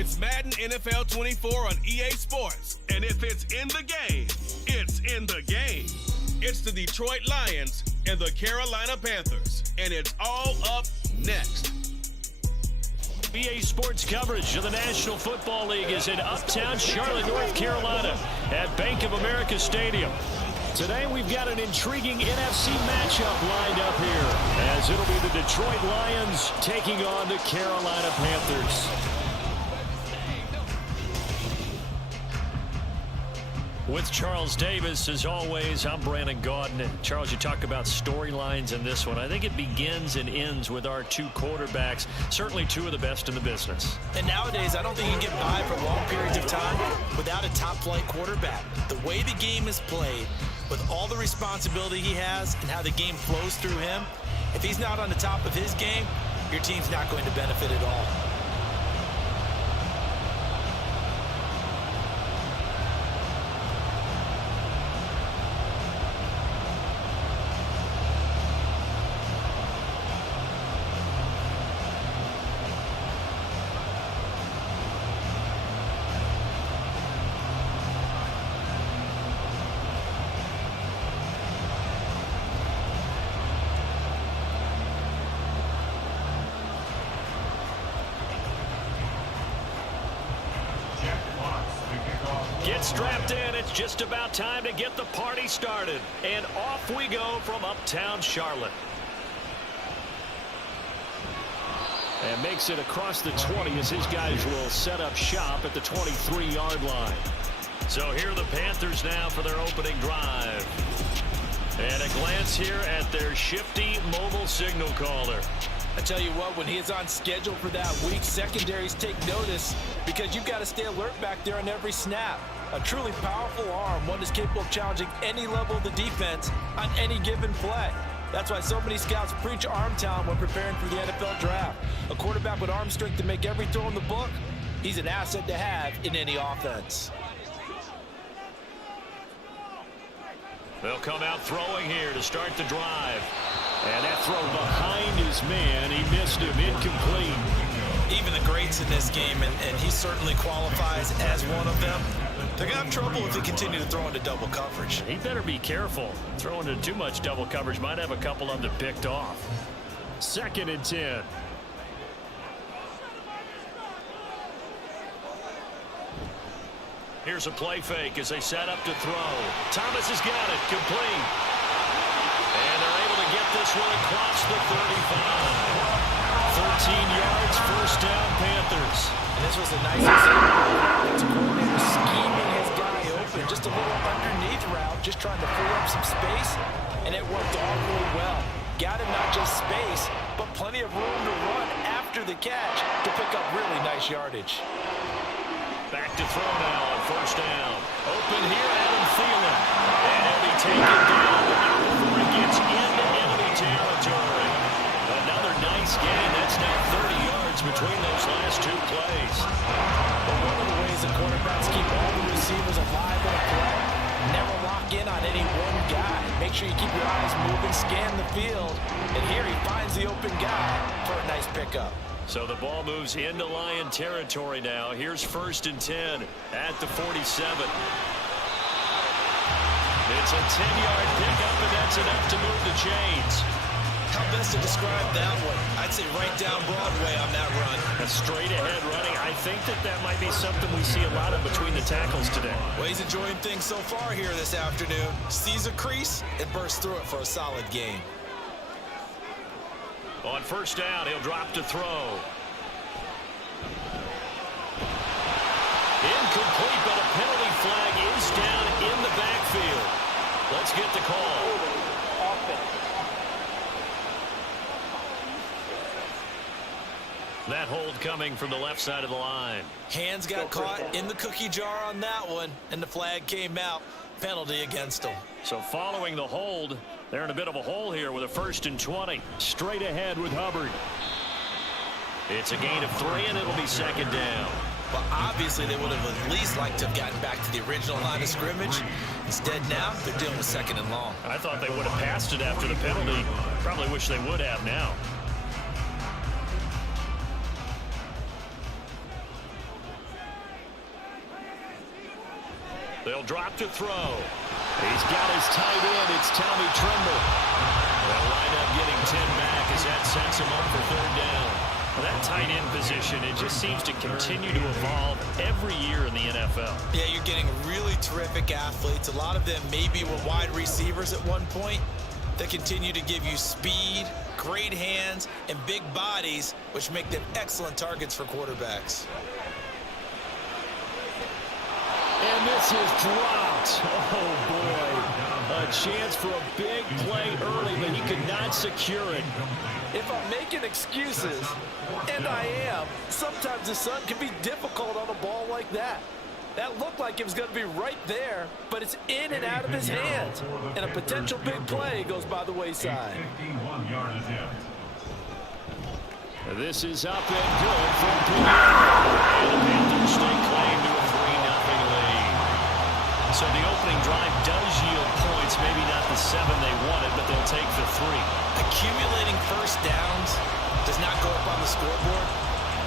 It's Madden NFL 24 on EA Sports. And if it's in the game, it's in the game. It's the Detroit Lions and the Carolina Panthers. And it's all up next. EA Sports coverage of the National Football League is in uptown Charlotte, North Carolina at Bank of America Stadium. Today we've got an intriguing NFC matchup lined up here, as it'll be the Detroit Lions taking on the Carolina Panthers. With Charles Davis, as always, I'm Brandon Gaudin. And Charles, you talk about storylines in this one. I think it begins and ends with our two quarterbacks, certainly two of the best in the business. And nowadays, I don't think you can get by for long periods of time without a top-flight quarterback. The way the game is played, with all the responsibility he has and how the game flows through him, if he's not on the top of his game, your team's not going to benefit at all. Get strapped in. It's just about time to get the party started. And off we go from uptown Charlotte. And makes it across the 20 as his guys will set up shop at the 23-yard line. So here are the Panthers now for their opening drive. And a glance here at their shifty mobile signal caller. I tell you what, when he is on schedule for that week, secondaries take notice because you've got to stay alert back there on every snap. A truly powerful arm, one is capable of challenging any level of the defense on any given play. That's why so many scouts preach arm talent when preparing for the NFL draft. A quarterback with arm strength to make every throw in the book, he's an asset to have in any offense. They'll come out throwing here to start the drive. And that throw behind his man, he missed him, incomplete. Even the greats in this game, and he certainly qualifies as one of them, they're going to have trouble if they continue to throw into double coverage. He better be careful. Throwing into too much double coverage might have a couple of them picked off. 2nd and 10. Here's a play fake as they set up to throw. Thomas has got it, complete. And they're able to get this one across the 35. 13 yards, first down, Panthers. And this was a nice example. Scheming his guy open, just a little underneath route, just trying to free up some space, and it worked all really well. Got him not just space, but plenty of room to run after the catch to pick up really nice yardage. Back to throw now on first down. Open here, Adam Thielen. And he'll be taken down before it gets into enemy territory. Another nice gain. That's now 30 yards between those last two plays. But one of the ways the quarterbacks keep all the receivers alive in a play, never lock in on any one guy. Make sure you keep your eyes moving, scan the field. And here he finds the open guy for a nice pickup. So the ball moves into Lion territory now. Here's 1st and 10 at the 47. It's a 10-yard pickup, and that's enough to move the chains. How best to describe that one? I'd say right down Broadway on that run. A straight-ahead running. I think that might be something we see a lot of between the tackles today. Well, he's enjoying things so far here this afternoon. Sees a crease and bursts through it for a solid gain. On first down, he'll drop to throw. Incomplete, but a penalty flag is down in the backfield. Let's get the call. That hold coming from the left side of the line. Hands got caught in the cookie jar on that one, and the flag came out. Penalty against them. So following the hold, they're in a bit of a hole here with a 1st and 20. Straight ahead with Hubbard. It's a gain of 3, and it'll be 2nd down. But obviously they would have at least liked to have gotten back to the original line of scrimmage. Instead now, they're dealing with 2nd and long. I thought they would have passed it after the penalty. Probably wish they would have now. They'll drop to throw. He's got his tight end. It's Tommy Tremble. They'll wind up getting 10 back as that sets him up for third down. Well, that tight end position, it just seems to continue to evolve every year in the NFL. Yeah, you're getting really terrific athletes. A lot of them maybe were wide receivers at one point. They continue to give you speed, great hands, and big bodies, which make them excellent targets for quarterbacks. And this is dropped. Oh, boy. A chance for a big play early, but he could not secure it. If I'm making excuses, and I am, sometimes the sun can be difficult on a ball like that. That looked like it was going to be right there, but it's in and out of his hands. And a potential big play goes by the wayside. This is up and good for and the Panthers stay claim to a 3-0 lead. So the opening drive does yield points, maybe not the 7 they wanted, but they'll take the 3. Accumulating first downs does not go up on the scoreboard,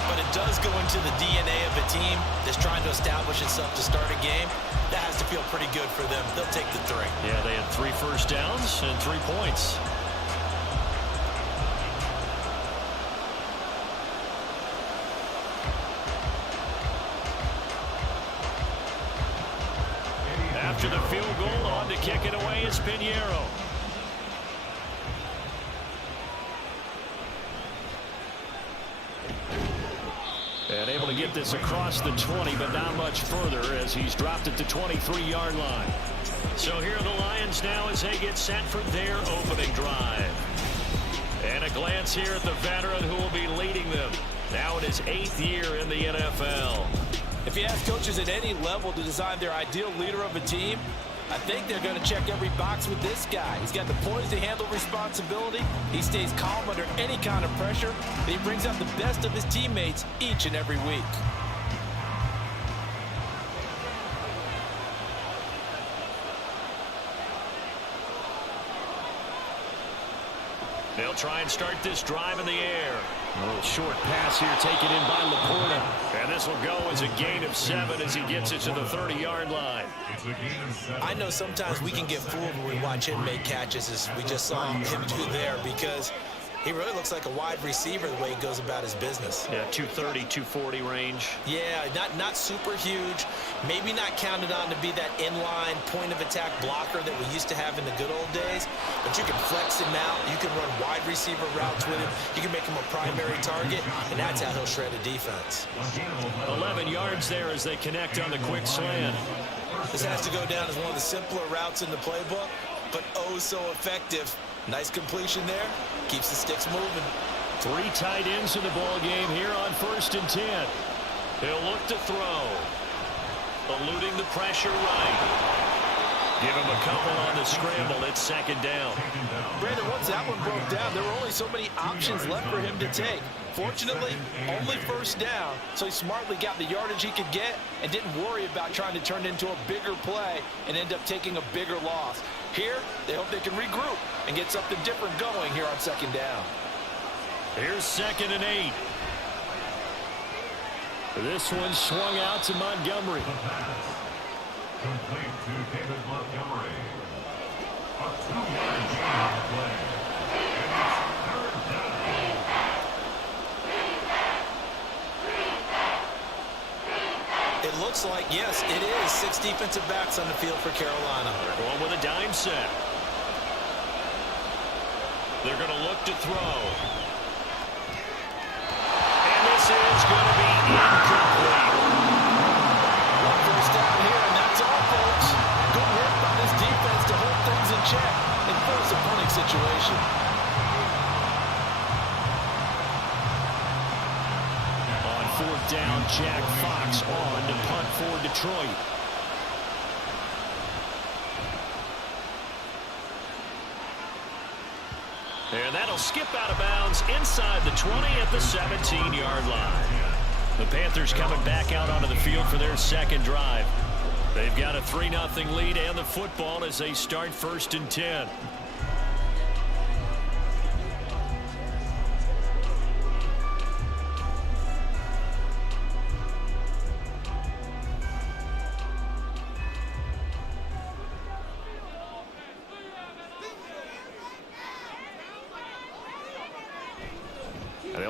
but it does go into the DNA of a team that's trying to establish itself to start a game. That has to feel pretty good for them. They'll take the 3. Yeah, they had 3 first downs and 3 points. After the field goal, on to kick it away is Pinheiro. And able to get this across the 20, but not much further as he's dropped it to 23-yard line. So here are the Lions now as they get set for their opening drive. And a glance here at the veteran who will be leading them now in his 8th year in the NFL. If you ask coaches at any level to design their ideal leader of a team, I think they're going to check every box with this guy. He's got the poise to handle responsibility. He stays calm under any kind of pressure. And he brings out the best of his teammates each and every week. They'll try and start this drive in the air. A little short pass here taken in by Laporta. And this will go as a gain of 7 as he gets it to the 30-yard line. I know sometimes we can get fooled when we watch him make catches, as we just saw him do there, because he really looks like a wide receiver the way he goes about his business. Yeah, 230, 240 range. Yeah, not super huge. Maybe not counted on to be that inline point-of-attack blocker that we used to have in the good old days. But you can flex him out. You can run wide receiver routes with him. You can make him a primary target, and that's how he'll shred a defense. 11 yards there as they connect on the quick slant. This has to go down as one of the simpler routes in the playbook, but oh so effective. Nice completion there. Keeps the sticks moving. 3 tight ends in the ball game here on 1st and 10. He'll look to throw. Eluding the pressure right. Give him a couple on the scramble. It's 2nd down. Brandon, once that one broke down, there were only so many options left for him to take. Fortunately, only 1st down, so he smartly got the yardage he could get and didn't worry about trying to turn it into a bigger play and end up taking a bigger loss. Here, they hope they can regroup and get something different going here on 2nd down. Here's 2nd and 8. This one swung out to Montgomery. Complete to David Montgomery. A 2-yard gain play. And it's 3rd down. It looks like, yes, it is 6 defensive backs on the field for Carolina. They're going with a dime set. They're going to look to throw. And this is going to be incomplete. 1st down here, and that's all, folks. Good work by this defense to hold things in check and force a punting situation. On 4th down, Jack Fox on to punt for Detroit. And that'll skip out of bounds inside the 20 at the 17-yard line. The Panthers coming back out onto the field for their 2nd drive. They've got a 3-0 lead and the football as they start 1st and 10.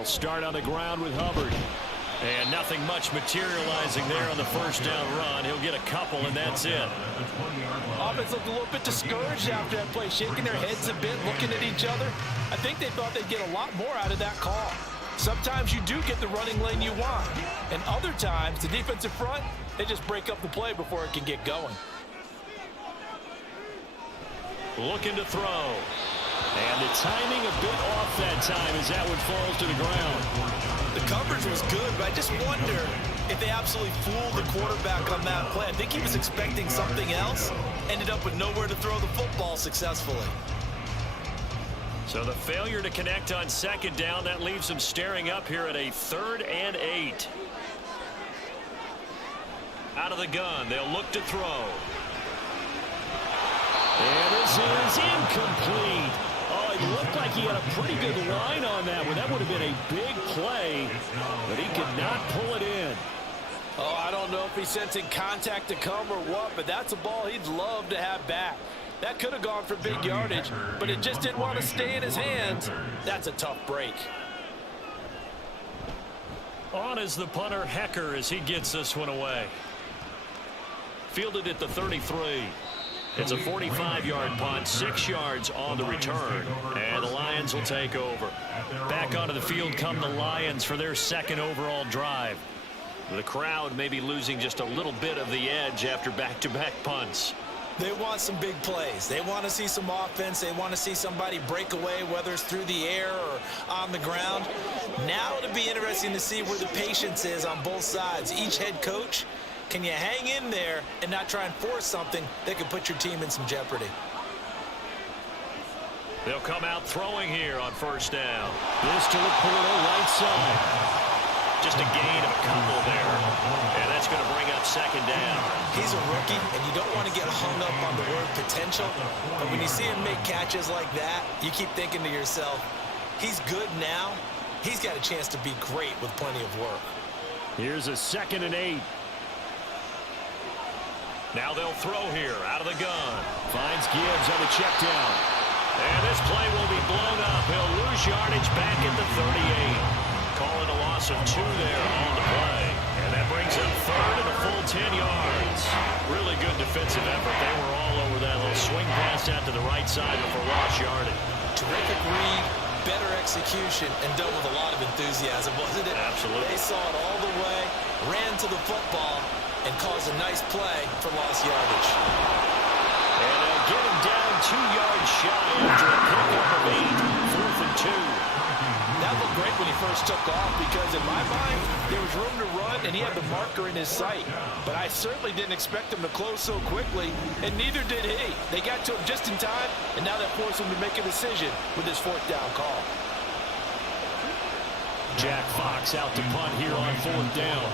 They'll start on the ground with Hubbard. And nothing much materializing there on the first down run. He'll get a couple, and that's it. Offense looked a little bit discouraged after that play, shaking their heads a bit, looking at each other. I think they thought they'd get a lot more out of that call. Sometimes you do get the running lane you want, and other times the defensive front, they just break up the play before it can get going. Looking to throw. And the timing a bit off that time as that one falls to the ground. The coverage was good, but I just wonder if they absolutely fooled the quarterback on that play. I think he was expecting something else, ended up with nowhere to throw the football successfully. So the failure to connect on second down, that leaves them staring up here at a 3rd and 8. Out of the gun, they'll look to throw. And this is incomplete. Oh, it looked like he had a pretty good line on that one. That would have been a big play, but he could not pull it in. Oh, I don't know if he's sensing contact to come or what, but that's a ball he'd love to have back. That could have gone for big yardage, but it just didn't want to stay in his hands. That's a tough break. On is the punter, Hecker, as he gets this one away. Fielded at the 33. It's a 45-yard punt, 6 yards on the return, and the Lions will take over. Back onto the field come the Lions for their second overall drive. The crowd may be losing just a little bit of the edge after back-to-back punts. They want some big plays. They want to see some offense. They want to see somebody break away, whether it's through the air or on the ground. Now it'll be interesting to see where the patience is on both sides. Each head coach, can you hang in there and not try and force something that could put your team in some jeopardy? They'll come out throwing here on first down. This to Laporta, right side. Just a gain of a couple there, and that's going to bring up second down. He's a rookie, and you don't want to get hung up on the word potential, but when you see him make catches like that, you keep thinking to yourself, he's good now. He's got a chance to be great with plenty of work. Here's a 2nd and 8. Now they'll throw here out of the gun. Finds Gibbs on the check down. And this play will be blown up. He'll lose yardage back at the 38. Calling a loss of 2 there on the play. And that brings up 3rd and a full 10 yards. Really good defensive effort. They were all over that little swing pass out to the right side before lost yardage. Terrific read, better execution, and done with a lot of enthusiasm, wasn't it? Absolutely. They saw it all the way, ran to the football, and caused a nice play for lost yardage. And they'll get him down 2 yards shy after a pickup of 8, 4th and 2. That looked great when he first took off because, in my mind, there was room to run and he had the marker in his sight. But I certainly didn't expect him to close so quickly, and neither did he. They got to him just in time, and now that forced him to make a decision with his 4th down call. Jack Fox out to punt here on 4th down.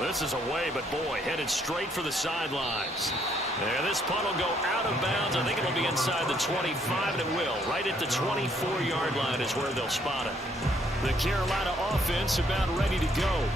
This is away, but boy, headed straight for the sidelines. There, this punt will go out of bounds. I think it'll be inside the 25, and it will. Right at the 24-yard line is where they'll spot it. The Carolina offense about ready to go.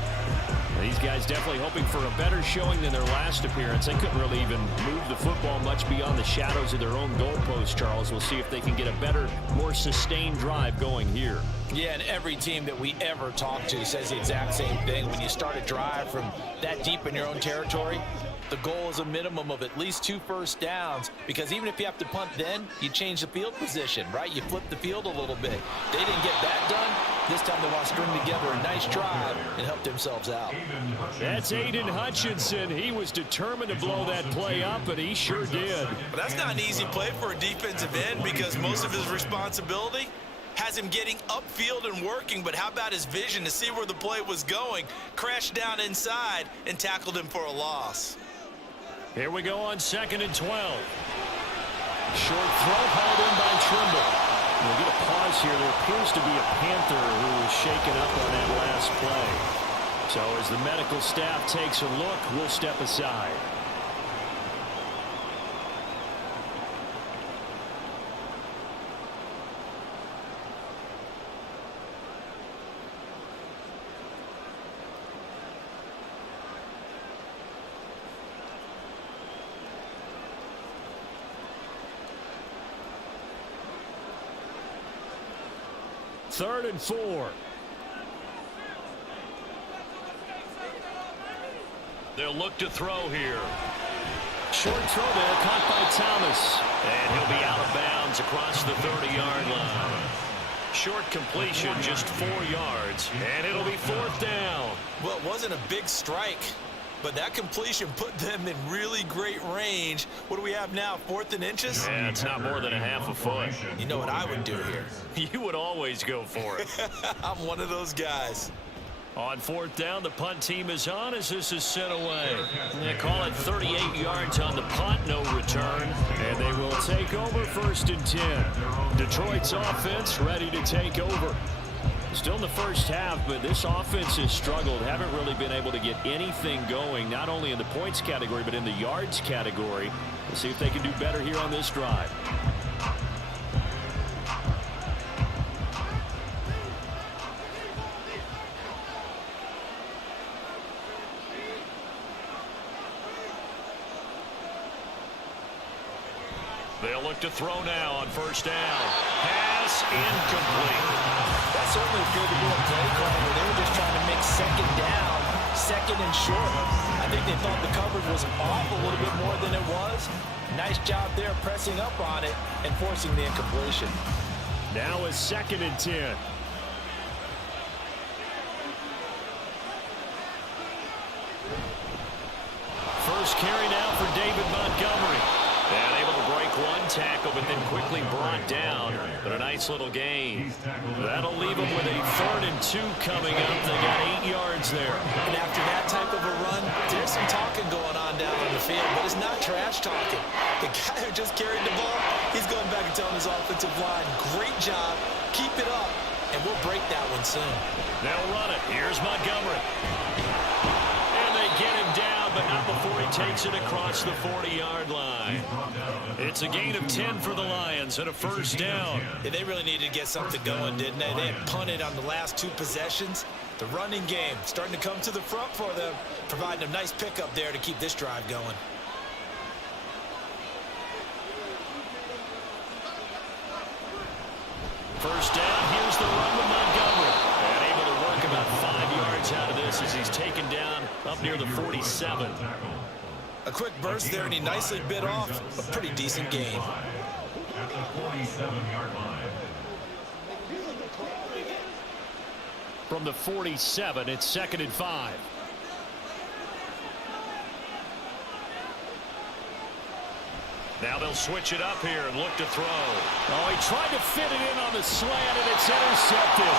These guys definitely hoping for a better showing than their last appearance. They couldn't really even move the football much beyond the shadows of their own goalpost, Charles. We'll see if they can get a better, more sustained drive going here. Yeah, and every team that we ever talk to says the exact same thing. When you start a drive from that deep in your own territory, the goal is a minimum of at least 2 first downs, because even if you have to punt then, you change the field position, right? You flip the field a little bit. They didn't get that done. This time they want to string together a nice drive and help themselves out. That's Aiden Hutchinson. He was determined to blow that play up, and he sure did. But that's not an easy play for a defensive end, because most of his responsibility has him getting upfield and working, but how about his vision to see where the play was going, crashed down inside, and tackled him for a loss. Here we go on 2nd and 12. Short throw hauled in by Trimble. We'll get a pause here. There appears to be a Panther who was shaken up on that last play. So as the medical staff takes a look, we'll step aside. 3rd and 4. They'll look to throw here. Short throw there, caught by Thomas. And he'll be out of bounds across the 30-yard line. Short completion, just 4 yards, and it'll be 4th down. Well, it wasn't a big strike, but that completion put them in really great range. What do we have now, 4th and inches? Yeah, it's not more than a half a foot. You know what I would do here? You would always go for it. I'm one of those guys. On 4th down, the punt team is on as this is sent away. They call it 38 yards on the punt, no return. And they will take over 1st and 10. Detroit's offense ready to take over. Still in the first half, but this offense has struggled. Haven't really been able to get anything going, not only in the points category, but in the yards category. We'll see if they can do better here on this drive. They'll look to throw now on 1st down. Pass incomplete. That certainly appeared to be a play call where they were just trying to make 2nd down, 2nd and short. I think they thought the coverage was off a little bit more than it was. Nice job there pressing up on it and forcing the incompletion. Now is 2nd and 10. First carry now for David Montgomery. And able to break 1 tackle, but then quickly brought down. But a nice little gain. That'll leave them with a 3rd and 2 coming up. They got 8 yards there. And after that type of a run, there's some talking going on down on the field, but it's not trash talking. The guy who just carried the ball, he's going back and telling his offensive line, great job, keep it up, and we'll break that one soon. They'll run it. Here's Montgomery. And they get him down, but not before he takes it across the 40-yard line. It's a gain of 10 for the Lions and a 1st down. Yeah, they really needed to get something going, didn't they? They had punted on the last 2 possessions. The running game starting to come to the front for them, providing a nice pickup there to keep this drive going. First down, here's the run with Montgomery. And able to work about 5 yards out of this as he's taken down up near the 47. A quick burst there, and he nicely bit off a pretty decent gain. At the 47-yard line. From the 47, it's 2nd and 5. Now they'll switch it up here and look to throw. Oh, he tried to fit it in on the slant, and it's intercepted.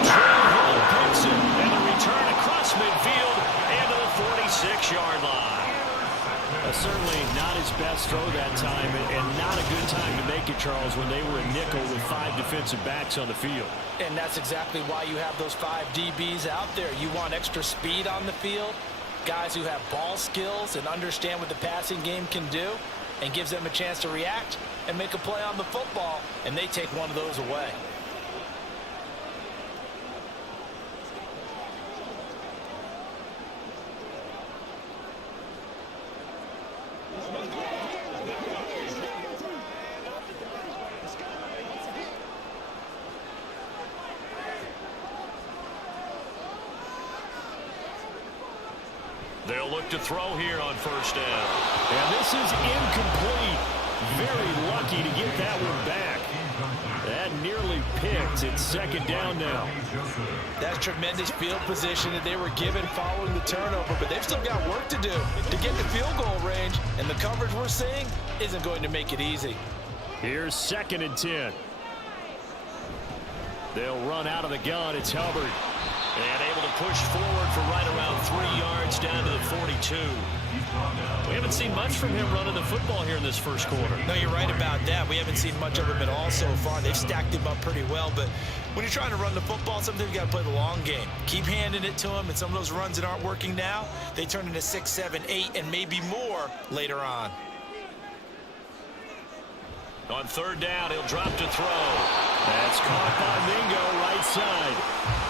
Trey Hill picks it, and the return across midfield and to the 46-yard line. Certainly not his best throw that time, and not a good time to make it, Charles, when they were a nickel with 5 defensive backs on the field. And that's exactly why you have those 5 DBs out there. You want extra speed on the field, guys who have ball skills and understand what the passing game can do, and gives them a chance to react and make a play on the football, and they take one of those away. They'll look to throw here on 1st down. And this is incomplete. Very lucky to get that one back. That nearly picked. It's 2nd down now. That's tremendous field position that they were given following the turnover, but they've still got work to do to get to field goal range, and the coverage we're seeing isn't going to make it easy. Here's 2nd and 10. They'll run out of the gun. It's Hubbard. And able to push forward for right around 3 yards down to the 42. We haven't seen much from him running the football here in this first quarter. No, you're right about that. We haven't seen much of him at all so far. They've stacked him up pretty well, but when you're trying to run the football, sometimes you got to play the long game. Keep handing it to him, and some of those runs that aren't working now, they turn into 6, 7, 8, and maybe more later on. On 3rd down, he'll drop to throw. That's caught by Mingo, right side.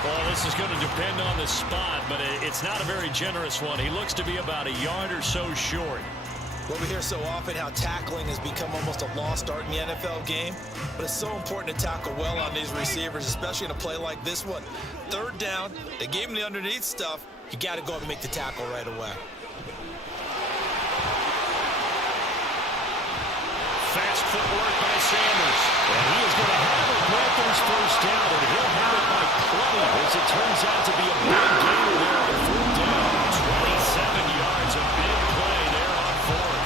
Well, this is going to depend on the spot, but it's not a very generous one. He looks to be about a yard or so short. Well, we hear so often how tackling has become almost a lost art in the NFL game, but it's so important to tackle well on these receivers, especially in a play like this one. Third down, they gave him the underneath stuff. You got to go up and make the tackle right away. Fast footwork by Sanders. And he is going to have a Panthers first down, and he'll have it by plenty, as it turns out to be a big gainer there on fourth down. 27 yards, a big play there on fourth.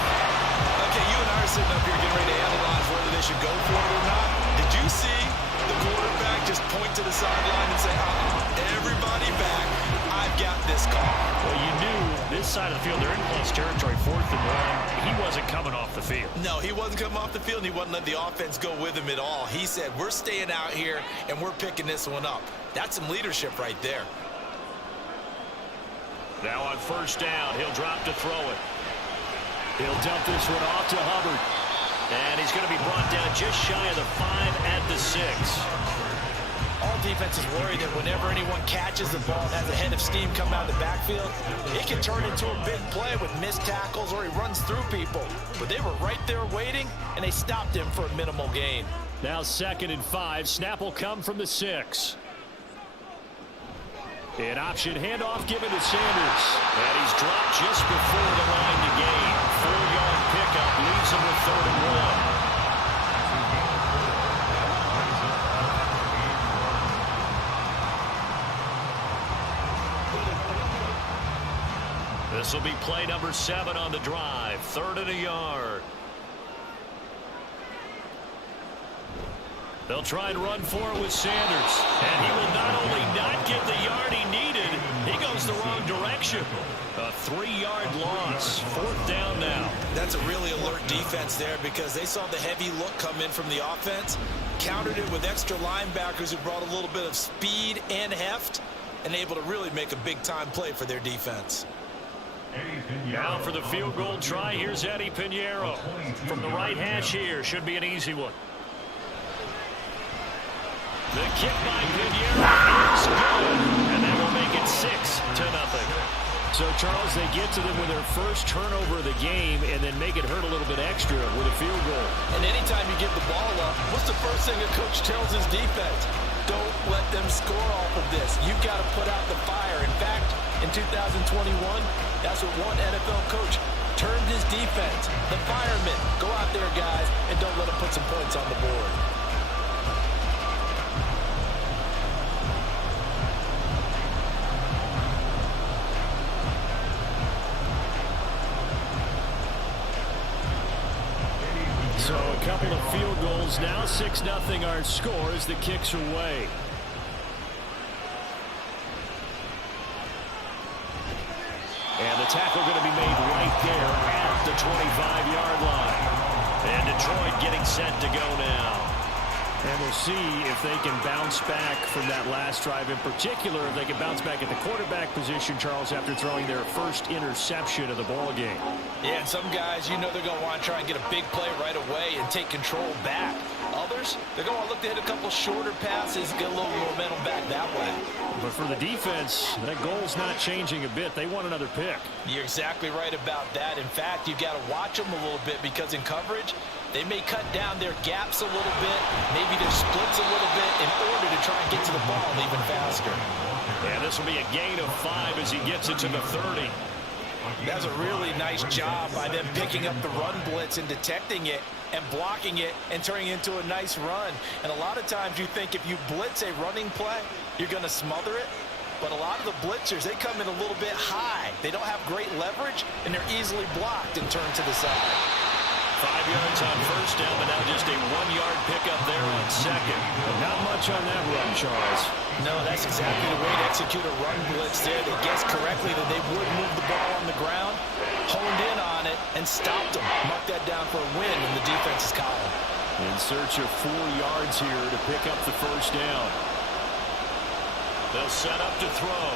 Okay, you and I are sitting up here getting ready to analyze whether they should go for it or not. Did you see the quarterback just point to the sideline and say, everybody back, I've got this call? Well, you knew this side of the field, they're in close territory, 4th and 1. He wasn't coming off the field. No, he wasn't coming off the field, and he wasn't letting the offense go with him at all. He said, we're staying out here, and we're picking this one up. That's some leadership right there. Now on first down, he'll drop to throw it. He'll dump this one off to Hubbard. And he's going to be brought down just shy of the 5 at the 6. All defenses worry that whenever anyone catches the ball and has a head of steam come out of the backfield, it can turn into a big play with missed tackles or he runs through people. But they were right there waiting, and they stopped him for a minimal gain. Now 2nd and 5. Snap will come from the 6. An option handoff given to Sanders. And he's dropped just before the line to gain. 4-yard pickup leaves him with 3rd and 1. This will be play number 7 on the drive. 3rd and a yard. They'll try and run for it with Sanders. And he will not only not get the yard he needed, he goes the wrong direction. A 3-yard loss. 4th down now. That's a really alert defense there because they saw the heavy look come in from the offense, countered it with extra linebackers who brought a little bit of speed and heft, and able to really make a big-time play for their defense. Now for the field goal try, here's Eddie Pinheiro. From the right hash here, should be an easy one. The kick by Pinheiro is good, and that will make it 6-0. So, Charles, they get to them with their first turnover of the game and then make it hurt a little bit extra with a field goal. And anytime you give the ball up, what's the first thing a coach tells his defense? Don't let them score off of this. You've got to put out the fire. In fact, in 2021, that's what one NFL coach termed his defense. The firemen. Go out there, guys, and don't let them put some points on the board. So a couple of field goals now. 6-0 our score as the kicks away. And the tackle going to be made right there at the 25-yard line. And Detroit getting set to go now. And we'll see if they can bounce back from that last drive. In particular, if they can bounce back at the quarterback position, Charles, after throwing their first interception of the ball game. Yeah, and some guys, you know they're going to want to try and get a big play right away and take control back. Others, they're going to look to hit a couple shorter passes, get a little momentum back that way. But for the defense, that goal's not changing a bit. They want another pick. You're exactly right about that. In fact, you've got to watch them a little bit because in coverage, they may cut down their gaps a little bit, maybe their splits a little bit in order to try and get to the ball even faster. And this will be a gain of 5 as he gets it to the 30. That's a really nice job by them picking up the run blitz and detecting it and blocking it and turning it into a nice run. And a lot of times you think if you blitz a running play, you're going to smother it. But a lot of the blitzers, they come in a little bit high. They don't have great leverage, and they're easily blocked and turned to the side. 5 yards on first down, but now just a 1-yard pickup there on second. Not much on that run, Charles. No, that's exactly the way to execute a run blitz there. They guessed correctly that they would move the ball on the ground, honed in on it, and stopped them. Mark that down for a win in the defense's column. In search of 4 yards here to pick up the first down. They'll set up to throw.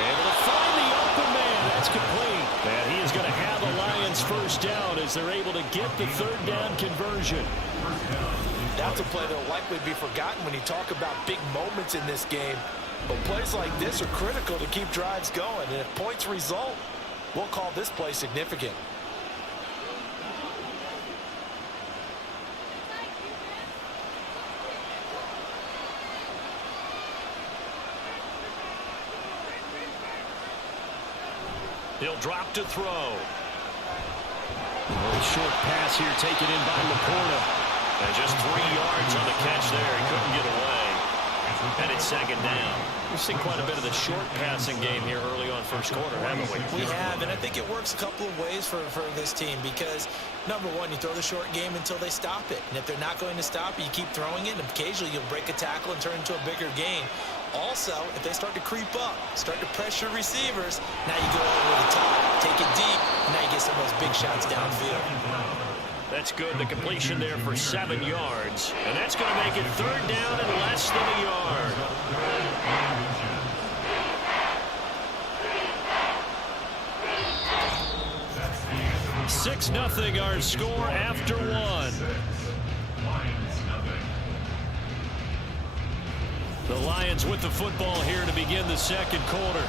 Able to find the open man. That's complete. And he is going to have the Lions first down as they're able to get the 3rd down conversion. That's a play that will likely be forgotten when you talk about big moments in this game. But plays like this are critical to keep drives going. And if points result, we'll call this play significant. He'll drop to throw. A short pass here taken in by Laporta. And just 3 yards on the catch there. He couldn't get away. And it's second down. We've seen quite a bit of the short passing game here early on first quarter, haven't we? We have, and I think it works a couple of ways for this team because, number one, you throw the short game until they stop it. And if they're not going to stop it, you keep throwing it, and occasionally you'll break a tackle and turn it into a bigger gain. Also, if they start to creep up, start to pressure receivers, now you go over the top, take it deep, and now you get some of those big shots downfield. That's good. The completion there for 7 yards. And that's going to make it third down and less than a yard. (6-0) our score after one. The Lions with the football here to begin the second quarter,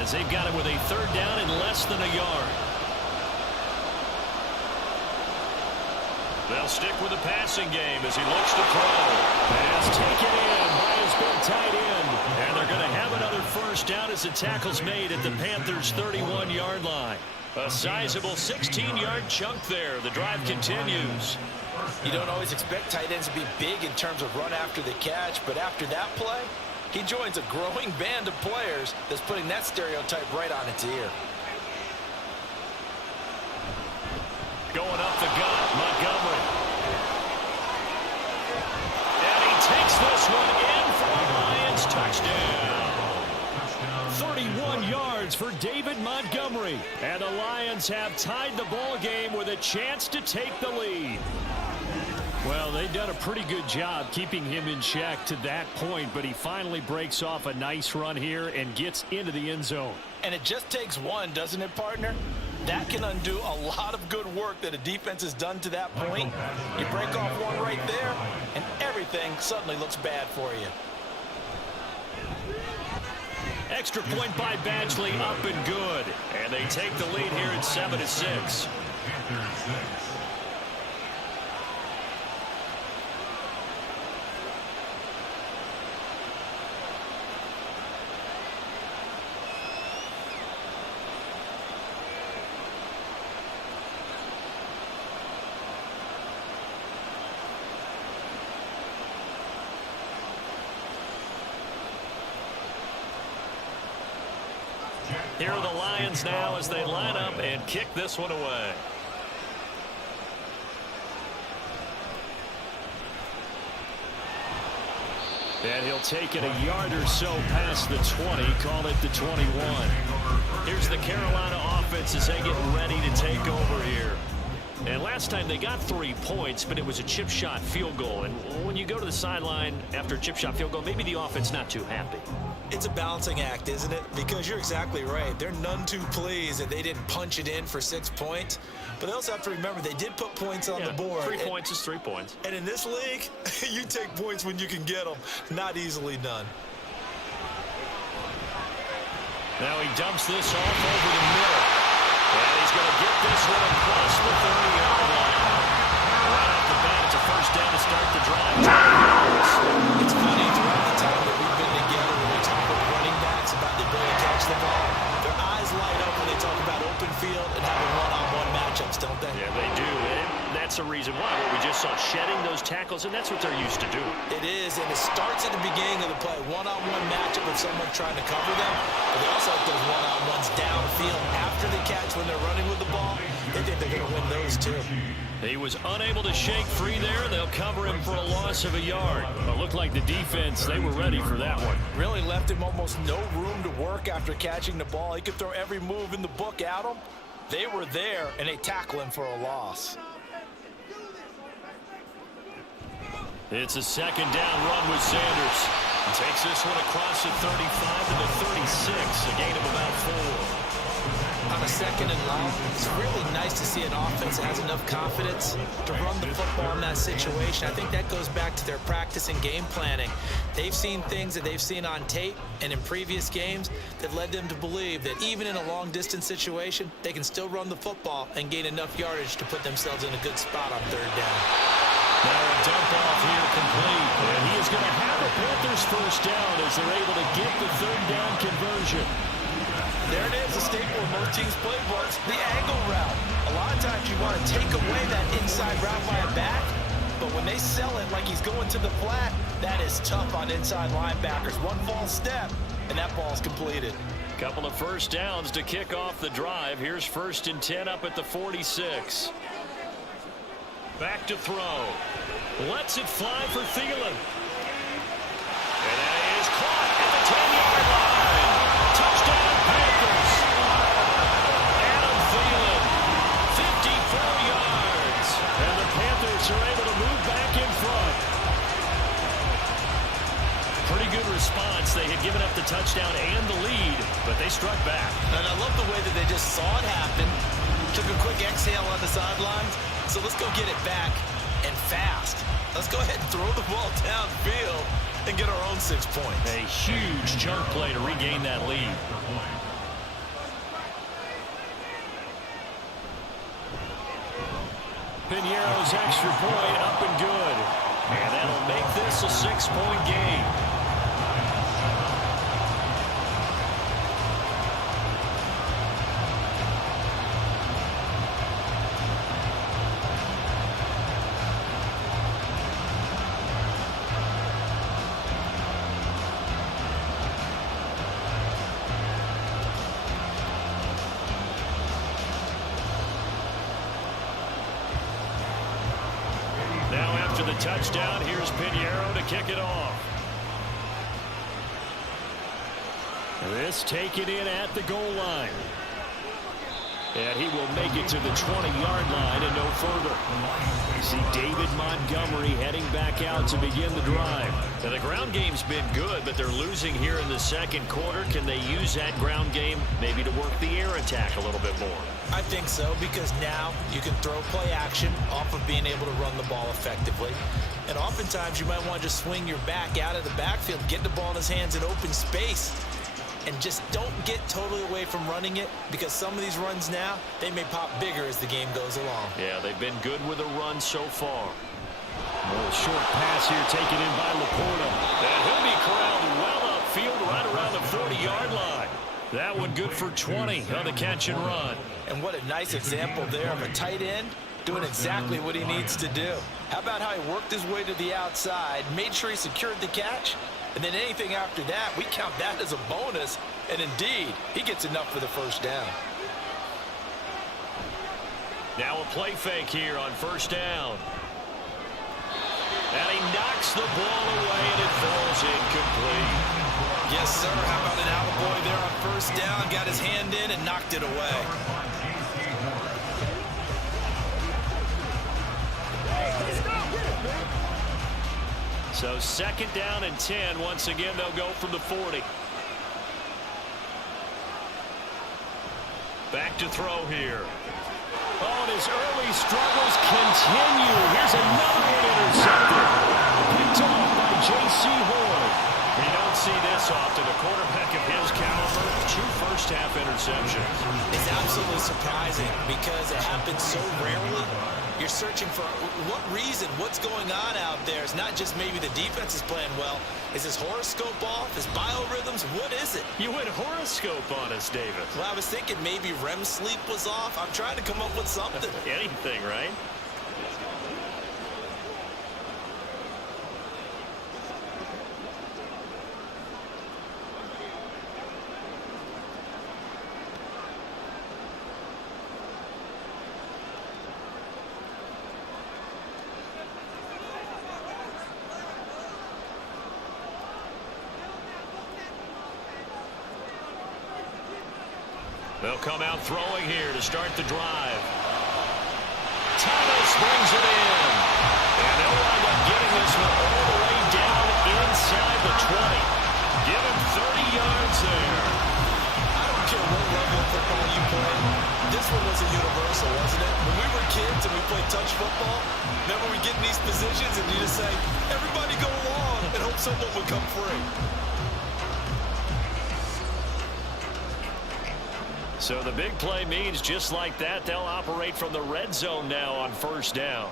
as they've got it with a third down and less than a yard. They'll stick with the passing game as he looks to throw. Pass taken in by his big tight end. And they're going to have another first down as the tackle's made at the Panthers' 31-yard line. A sizable 16-yard chunk there. The drive continues. You don't always expect tight ends to be big in terms of run after the catch, but after that play, he joins a growing band of players that's putting that stereotype right on its ear. Going up the gut, Montgomery. And he takes this one in for a Lions touchdown. 31 yards for David Montgomery. And the Lions have tied the ball game with a chance to take the lead. Well, they've done a pretty good job keeping him in check to that point, but he finally breaks off a nice run here and gets into the end zone. And it just takes one, doesn't it, partner? That can undo a lot of good work that a defense has done to that point. You break off one right there, and everything suddenly looks bad for you. Extra point by Badgley, up and good. And they take the lead here at 7-6. Here are the Lions now as they line up and kick this one away. And he'll take it a yard or so past the 20, call it the 21. Here's the Carolina offense as they get ready to take over here. And last time they got 3 points, but it was a chip shot field goal. And when you go to the sideline after a chip shot field goal, maybe the offense not too happy. It's a balancing act, isn't it? Because you're exactly right. They're none too pleased that they didn't punch it in for 6 points. But they also have to remember they did put points on the board. 3 points is 3 points. And in this league, you take points when you can get them. Not easily done. Now he dumps this off over the middle. And he's going to get this one across the 30-yard line. Right off the bat, it's a first down to start the drive. It's funny, throughout the time that we've been together, when we talk with running backs about the ability to catch the ball, their eyes light up when they talk about open field and having one-on-one matchups, don't they? Yeah, they do. And that's the reason why. Well, we just saw shedding those tackles, and that's what they're used to doing. It is, and it starts at the beginning of the play. One-on-one matchup with someone trying to cover them. But they also have those one-on-ones downfield after the catch when they're running with the ball. They think they're going to win those, too. He was unable to shake free there. They'll cover him for a loss of a yard. But it looked like the defense, they were ready for that one. Really left him almost no room to work after catching the ball. He could throw every move in the book at him. They were there, and they tackle him for a loss. It's a second down run with Sanders. He takes this one across the 35 to the 36, a gain of about 4. On a second and long, it's really nice to see an offense that has enough confidence to run the football in that situation. I think that goes back to their practice and game planning. They've seen things that they've seen on tape and in previous games that led them to believe that even in a long-distance situation, they can still run the football and gain enough yardage to put themselves in a good spot on third down. Now a dump off here complete. And he is going to have a Panthers first down as they're able to get the third down conversion. There it is, a staple of most teams' playbooks, the angle route. A lot of times you want to take away that inside route by a back, but when they sell it like he's going to the flat, that is tough on inside linebackers. One false step, and that ball's completed. Couple of first downs to kick off the drive. Here's 1st and 10 up at the 46. Back to throw. Lets it fly for Thielen. And that is caught at the 10-yard line. Touchdown, Panthers. Adam Thielen, 54 yards. And the Panthers are able to move back in front. Pretty good response. They had given up the touchdown and the lead, but they struck back. And I love the way that they just saw it happen. Took a quick exhale on the sidelines. So let's go get it back and fast. Let's go ahead and throw the ball downfield and get our own 6 points. A huge chunk play to regain that lead. Piñeiro's extra point up and good. And that'll make this a 6-point game. The touchdown. Here's Piñeiro to kick it off. This taken in at the goal line. And he will make it to the 20-yard line and no further. You see David Montgomery heading back out to begin the drive. Now, the ground game's been good, but they're losing here in the second quarter. Can they use that ground game maybe to work the air attack a little bit more? I think so, because now you can throw play action off of being able to run the ball effectively. And oftentimes you might want to just swing your back out of the backfield, get the ball in his hands in open space, and just don't get totally away from running it, because some of these runs now, they may pop bigger as the game goes along. Yeah, they've been good with a run so far. A short pass here taken in by Laporta. And he'll be corralled well upfield right around the 40-yard line. That one good for 20 on the catch and run. And what a nice example there of a tight end doing exactly what he needs to do. How about how he worked his way to the outside, made sure he secured the catch, and then anything after that, we count that as a bonus. And indeed, he gets enough for the first down. Now a play fake here on first down. And he knocks the ball away, and it falls incomplete. Yes, sir. How about an attaboy there on first down? Got his hand in and knocked it away. So 2nd down and 10. Once again, they'll go from the 40. Back to throw here. Oh, and his early struggles continue. Here's another one intercepted. Picked off by J.C. Horn. We don't see this often. A quarterback of his caliber, 2 first-half interceptions. It's absolutely surprising because it happens so rarely. You're searching for what reason, what's going on out there. It's not just maybe the defense is playing well. Is his horoscope off? His biorhythms? What is it? You went horoscope on us, David. Well, I was thinking maybe REM sleep was off. I'm trying to come up with something. Anything, right? They'll come out throwing here to start the drive. Thomas brings it in. And they'll wind up getting this one all the way down inside the 20. Give him 30 yards there. I don't care what level of football you play. This one was a universal, wasn't it? When we were kids and we played touch football, remember we get in these positions and you just say, everybody go along and hope someone would come free. So the big play means just like that, they'll operate from the red zone now on first down.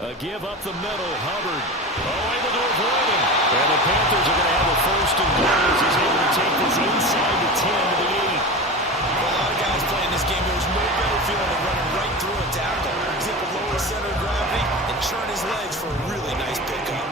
A give up the middle, Hubbard. Oh, able to avoid him. And the Panthers are going to have a 1st and goal as he's able to take this inside the 10 to the 8. For a lot of guys playing this game, there's no better feeling than running right through a tackle. Zip a lower center of gravity and churn his legs for a really nice pickup.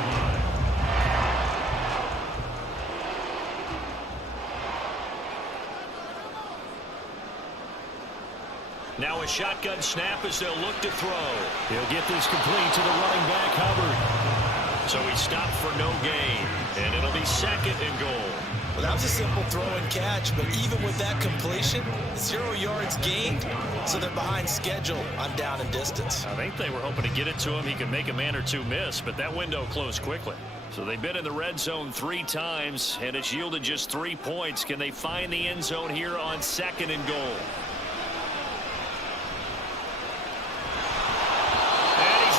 Now a shotgun snap as they'll look to throw. He'll get this complete to the running back, Hubbard. So he stopped for no gain, and it'll be 2nd and goal. Well, that was a simple throw and catch, but even with that completion, 0 yards gained, so they're behind schedule on down and distance. I think they were hoping to get it to him. He could make a man or two miss, but that window closed quickly. So they've been in the red zone 3 times, and it's yielded just 3 points. Can they find the end zone here on 2nd and goal?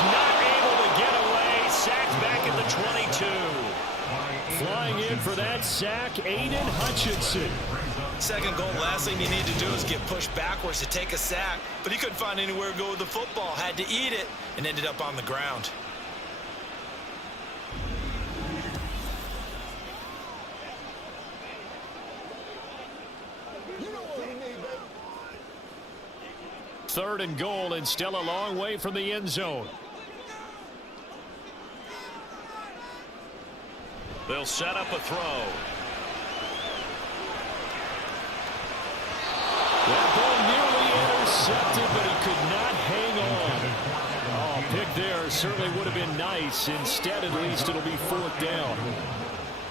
Not able to get away. Sacked back at the 22. Flying in for that sack, Aiden Hutchinson. 2nd goal, last thing you need to do is get pushed backwards to take a sack. But he couldn't find anywhere to go with the football. Had to eat it and ended up on the ground. Third and goal, and still a long way from the end zone. They'll set up a throw. That ball nearly intercepted, but he could not hang on. Oh, pick there certainly would have been nice. Instead, at least, it'll be 4th down.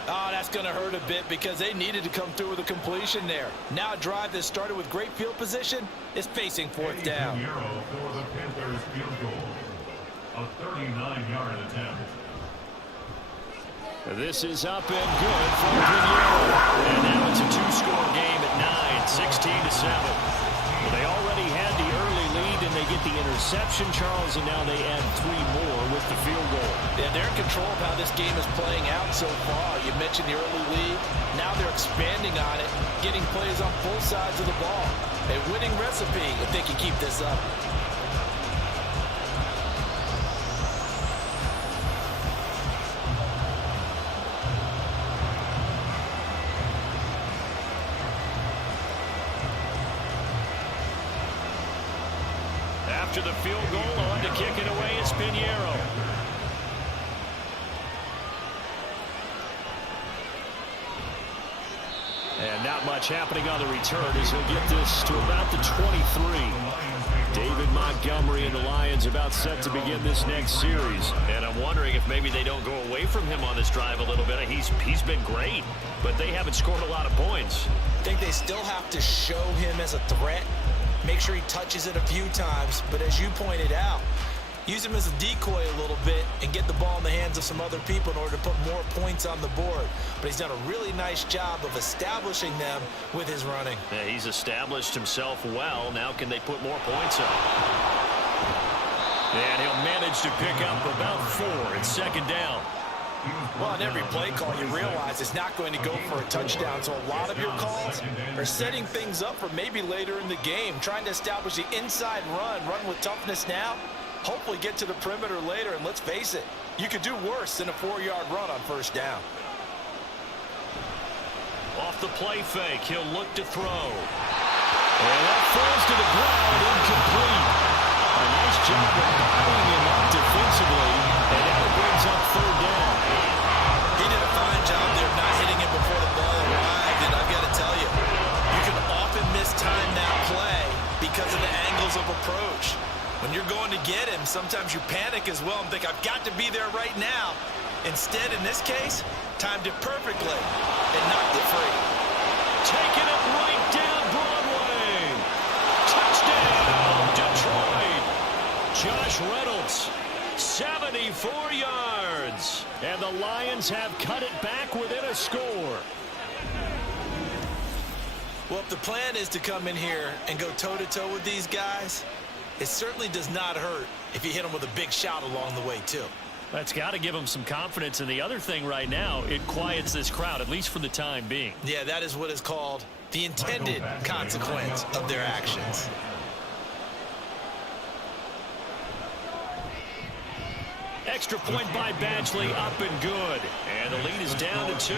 Oh, that's going to hurt a bit because they needed to come through with a completion there. Now a drive that started with great field position is facing 4th down. For the Panthers field goal. A 39-yard attempt. This is up and good for Pinheiro. And now it's a 2-score game at 9, 16-7. Well, they already had the early lead, and they get the interception, Charles, and now they add 3 more with the field goal. Yeah, they're in control of how this game is playing out so far. You mentioned the early lead. Now they're expanding on it, getting plays on both sides of the ball. A winning recipe if they can keep this up. After the field goal, on to kick it away is Pinheiro. And not much happening on the return as he'll get this to about the 23. David Montgomery and the Lions about set to begin this next series. And I'm wondering if maybe they don't go away from him on this drive a little bit. He's been great, but they haven't scored a lot of points. I think they still have to show him as a threat. Make sure he touches it a few times, but as you pointed out, use him as a decoy a little bit and get the ball in the hands of some other people in order to put more points on the board. But he's done a really nice job of establishing them with his running. Yeah, he's established himself well. Now can they put more points up? And he'll manage to pick up about 4 at 2nd down. Well, on every play call, you realize it's not going to go for a touchdown, so a lot of your calls are setting things up for maybe later in the game, trying to establish the inside run with toughness now, hopefully get to the perimeter later, and let's face it, you could do worse than a 4-yard run on 1st down. Off the play fake, he'll look to throw. And that falls to the ground, incomplete. A nice job of bottling him up defensively, and now it brings up 3rd down. He did a fine job there of not hitting him before the ball arrived, and I've got to tell you, you can often mistime that play because of the angles of approach. When you're going to get him, sometimes you panic as well and think, I've got to be there right now. Instead, in this case, timed it perfectly and knocked it free. Taking it right down Broadway. Touchdown, Detroit. Josh Reynolds, 74 yards. And the Lions have cut it back within a score. Well, if the plan is to come in here and go toe-to-toe with these guys, it certainly does not hurt if you hit them with a big shot along the way, too. That's got to give them some confidence. And the other thing right now, it quiets this crowd, at least for the time being. Yeah, that is what is called the intended consequence of their actions. Extra point by, Badgley, up and good. And the lead is down to 2.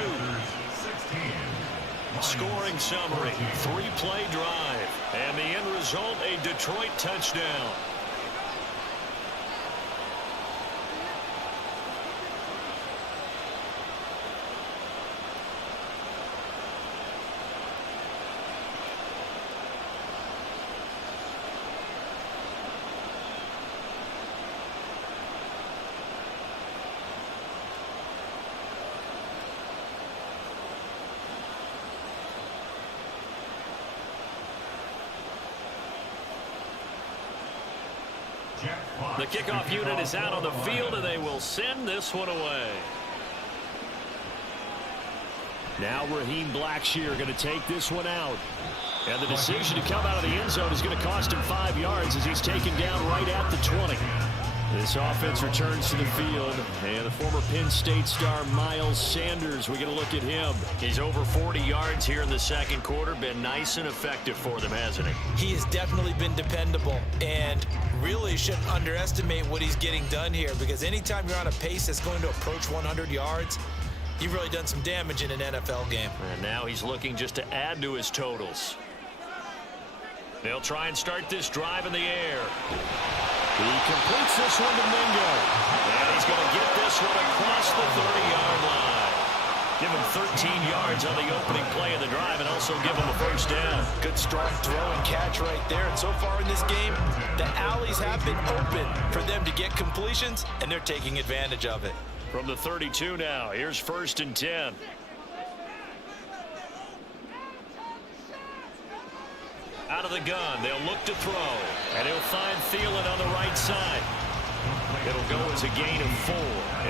scoring summary. 3-play drive. And the end result, a Detroit touchdown. The kickoff unit is out on the field, and they will send this one away. Now Raheem Blackshear going to take this one out. And the decision to come out of the end zone is going to cost him 5 yards as he's taken down right at the 20. This offense returns to the field, and the former Penn State star Miles Sanders, we're going to look at him. He's over 40 yards here in the second quarter. Been nice and effective for them, hasn't he? He has definitely been dependable, and really shouldn't underestimate what he's getting done here, because anytime you're on a pace that's going to approach 100 yards, you've really done some damage in an NFL game. And now he's looking just to add to his totals. They'll try and start this drive in the air. He completes this one to Mingo. And he's going to get this one across the 30-yard line. Give him 13 yards on the opening play of the drive and also give him a first down. Good strong throw and catch right there. And so far in this game, the alleys have been open for them to get completions, and they're taking advantage of it. From the 32 now, here's 1st and 10. Out of the gun, they'll look to throw, and he'll find Thielen on the right side. It'll go as a gain of 4,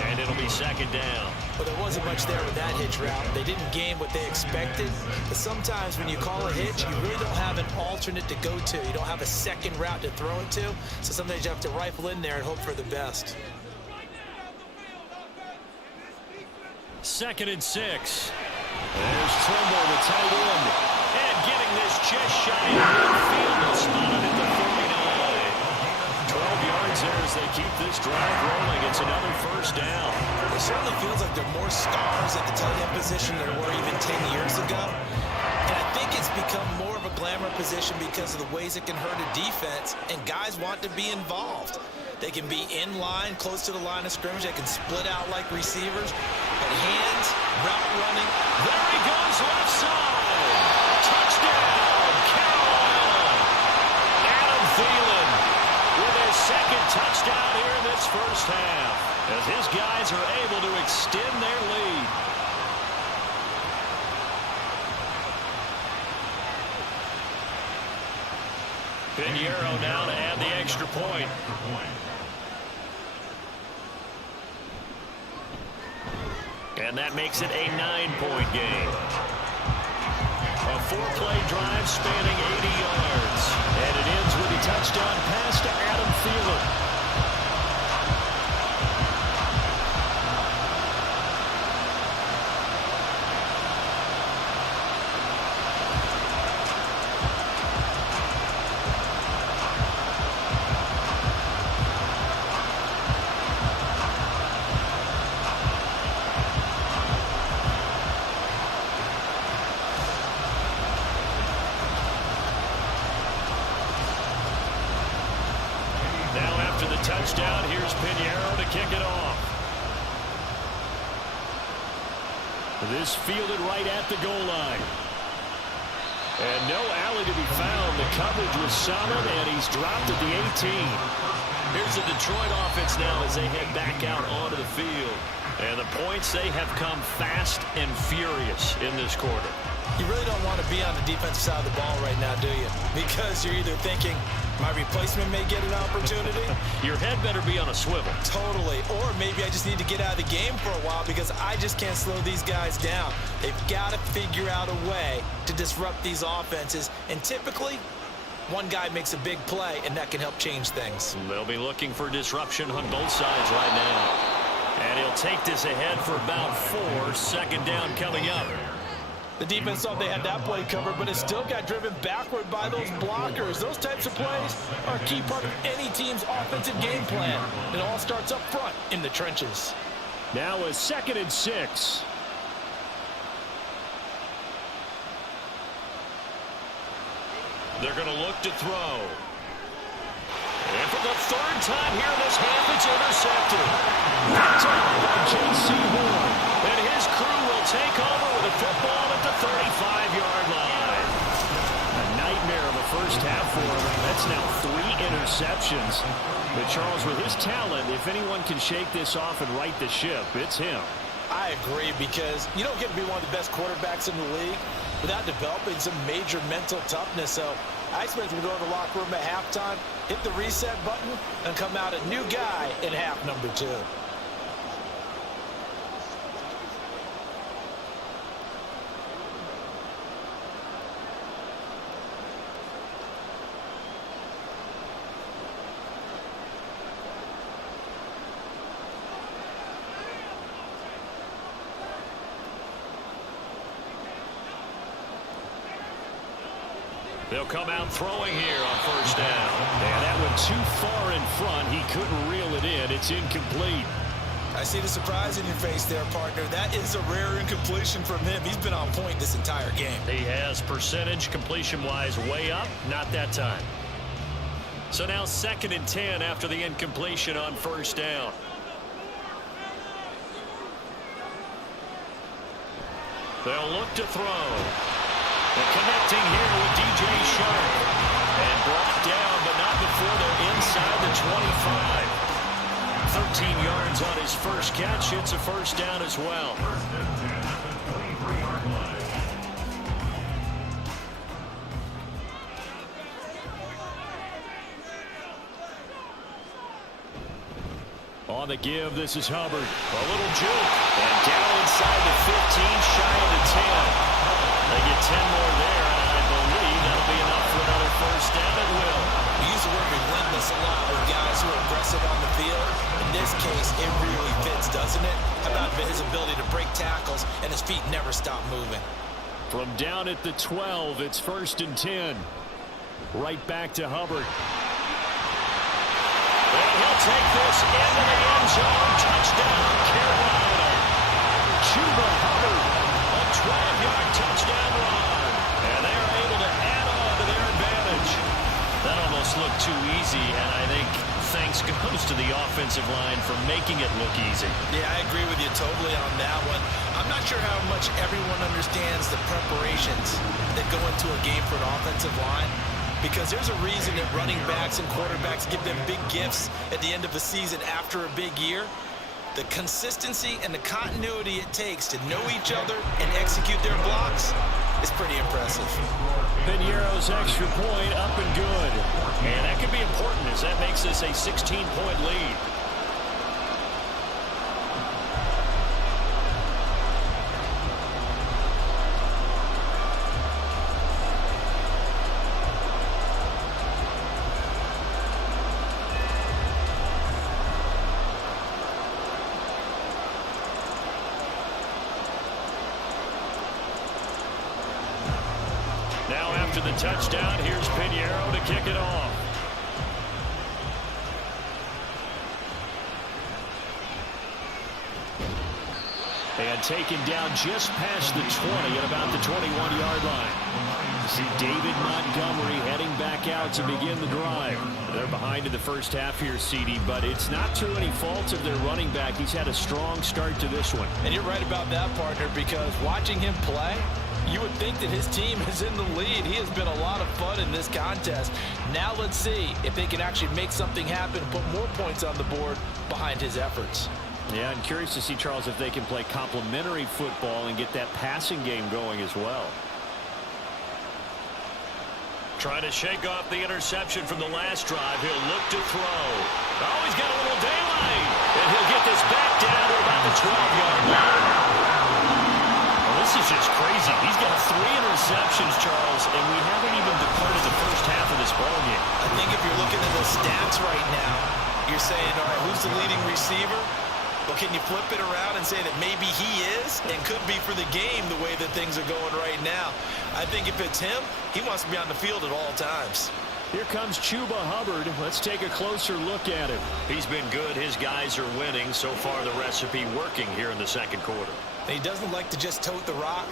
and it'll be 2nd down. Well, there wasn't much there with that hitch route. They didn't gain what they expected. But sometimes when you call a hitch, you really don't have an alternate to go to. You don't have a second route to throw it to. So sometimes you have to rifle in there and hope for the best. 2nd and 6. There's Trimble, the tight end. And getting this chest shot in midfield and spotted at the 49. 12 yards there as they keep this drive rolling. It's another first down. It certainly feels like there are more stars at the tight end position than there were even 10 years ago. And I think it's become more of a glamour position because of the ways it can hurt a defense, and guys want to be involved. They can be in line, close to the line of scrimmage. They can split out like receivers. But hands, route running. There he goes, left side. Touchdown, Carolina. Adam Thielen with his 2nd touchdown here in this first half, as his guys are able to extend their lead. Pinheiro now to add the extra point. And that makes it a 9-point game. A 4-play drive spanning 80 yards. And it ends with a touchdown pass to Adam Thielen. Touchdown. Here's Pinheiro to kick it off. This fielded right at the goal line. And no alley to be found. The coverage was solid, and he's dropped at the 18. Here's the Detroit offense now as they head back out onto the field. And the points, they have come fast and furious in this quarter. You really don't want to be on the defensive side of the ball right now, do you? Because you're either thinking, my replacement may get an opportunity. Your head better be on a swivel. Totally. Or maybe I just need to get out of the game for a while because I just can't slow these guys down. They've got to figure out a way to disrupt these offenses. And typically, one guy makes a big play, and that can help change things. They'll be looking for disruption on both sides right now. And he'll take this ahead for about 4. 2nd down coming up. The defense thought they had that play covered, but it still got driven backward by those blockers. Those types of plays are a key part of any team's offensive game plan. It all starts up front in the trenches. Now a 2nd and 6. They're going to look to throw. And for the third time here in this half, it's intercepted. Picked up by J.C. Horn. And his crew will take over with a football at the 35-yard line. A nightmare of a first half for him. That's now 3 interceptions. But Charles, with his talent, if anyone can shake this off and right the ship, it's him. I agree, because you don't get to be one of the best quarterbacks in the league without developing some major mental toughness. So I expect him to go to the locker room at halftime, hit the reset button, and come out a new guy in half number 2. They'll come out throwing here on first down. And that went too far in front. He couldn't reel it in. It's incomplete. I see the surprise in your face there, partner. That is a rare incompletion from him. He's been on point this entire game. He has percentage completion-wise way up. Not that time. So now 2nd and 10 after the incompletion on first down. They'll look to throw. And connecting here with DJ Sharp. And brought down, but not before they're inside the 25. 13 yards on his first catch. It's a first down as well. On the give, this is Hubbard. A little juke. And down inside the 15, shy of the 10. They get 10 more there, and I believe that'll be enough for another first down. It will. We use the word relentless a lot with guys who are aggressive on the field. In this case, it really fits, doesn't it? How about his ability to break tackles and his feet never stop moving? From down at the 12, it's 1st and 10. Right back to Hubbard. And he'll take this into the end zone. Touchdown, Carolina. Chuba Hubbard. A 12-yard touchdown run. And they are able to add on to their advantage. That almost looked too easy, and I think thanks goes to the offensive line for making it look easy. Yeah, I agree with you totally on that one. I'm not sure how much everyone understands the preparations that go into a game for an offensive line, because there's a reason that running backs and quarterbacks give them big gifts at the end of the season after a big year. The consistency and the continuity it takes to know each other and execute their blocks is pretty impressive. Piñeiro's extra point up and good. And that could be important as that makes this a 16-point lead. Now after the touchdown, here's Piñeiro to kick it off. And taken down just past the 20 at about the 21-yard line. You see David Montgomery heading back out to begin the drive. They're behind in the first half here, CD, but it's not through any faults of their running back. He's had a strong start to this one. And you're right about that, partner, because watching him play, you would think that his team is in the lead. He has been a lot of fun in this contest. Now let's see if they can actually make something happen, put more points on the board behind his efforts. Yeah, I'm curious to see, Charles, if they can play complementary football and get that passing game going as well. Trying to shake off the interception from the last drive. He'll look to throw. Oh, he's got a little daylight. And he'll get this back down to about the 12-yard line. Well, this is just crazy. He's got 3 interceptions, Charles, and we haven't even departed the first half of this ballgame. I think if you're looking at those stats right now, you're saying, all right, who's the leading receiver? Well, can you flip it around and say that maybe he is and could be for the game the way that things are going right now? I think if it's him, he wants to be on the field at all times. Here comes Chuba Hubbard. Let's take a closer look at him. He's been good. His guys are winning. So far, the recipe working here in the second quarter. He doesn't like to just tote the rock.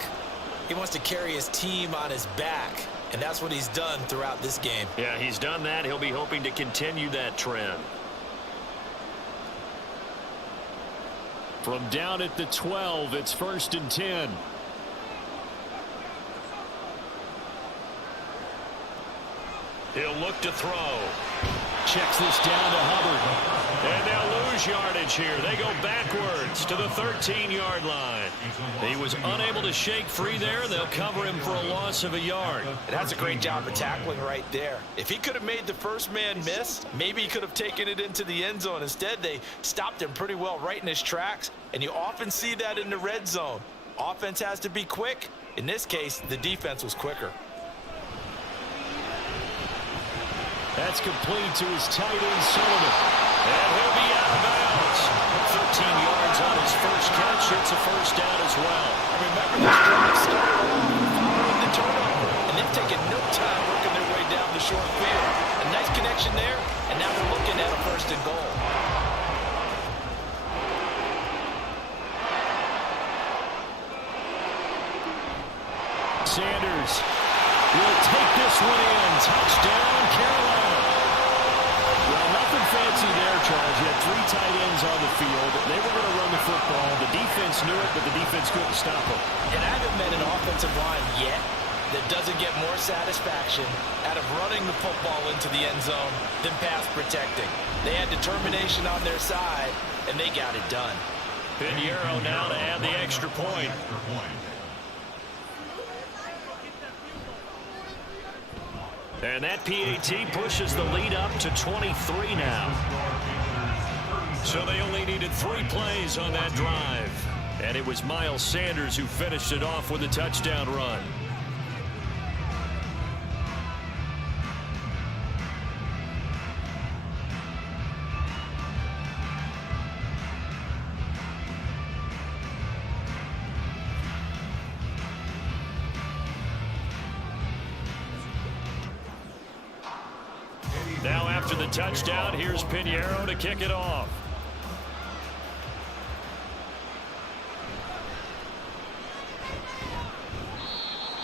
He wants to carry his team on his back. And that's what he's done throughout this game. Yeah, he's done that. He'll be hoping to continue that trend. From down at the 12, it's 1st and 10. He'll look to throw. Checks this down to Hubbard. And they'll lose yardage here. They go backwards to the 13-yard line. He was unable to shake free there. They'll cover him for a loss of a yard. That's a great job of tackling right there. If he could have made the first man miss, maybe he could have taken it into the end zone. Instead, they stopped him pretty well right in his tracks, and you often see that in the red zone. Offense has to be quick. In this case, the defense was quicker. That's complete to his tight end, Sullivan. And he'll be out of bounds. 13 yards on his first catch. It's a first down as well. And remember, this drive started following the turnover, and they've taken no time working their way down the short field. A nice connection there, and now they're looking at a 1st and goal. Sanders will take this one in. Touchdown, Carolina. Well, nothing fancy there, Charles. You had 3 tight ends on the field. They were going to run the football. The defense knew it, but the defense couldn't stop them. And I haven't met an offensive line yet that doesn't get more satisfaction out of running the football into the end zone than pass protecting. They had determination on their side, and they got it done. Pinheiro now to add the extra point. And that PAT pushes the lead up to 23 now. So they only needed 3 plays on that drive. And it was Miles Sanders who finished it off with a touchdown run. Now after the touchdown, here's Pinheiro to kick it off.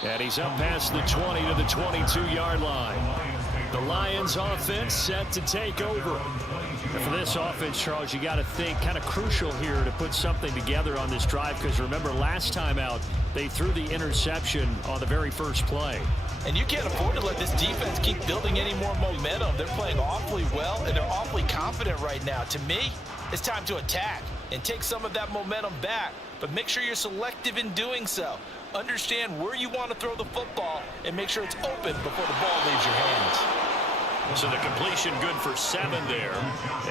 And he's up past the 20 to the 22-yard line. The Lions offense set to take over. And for this offense, Charles, you got to think kind of crucial here to put something together on this drive, because remember last time out, they threw the interception on the very first play. And you can't afford to let this defense keep building any more momentum. They're playing awfully well, and they're awfully confident right now. To me, it's time to attack and take some of that momentum back, but make sure you're selective in doing so. Understand where you want to throw the football and make sure it's open before the ball leaves your hands. So the completion good for 7 there,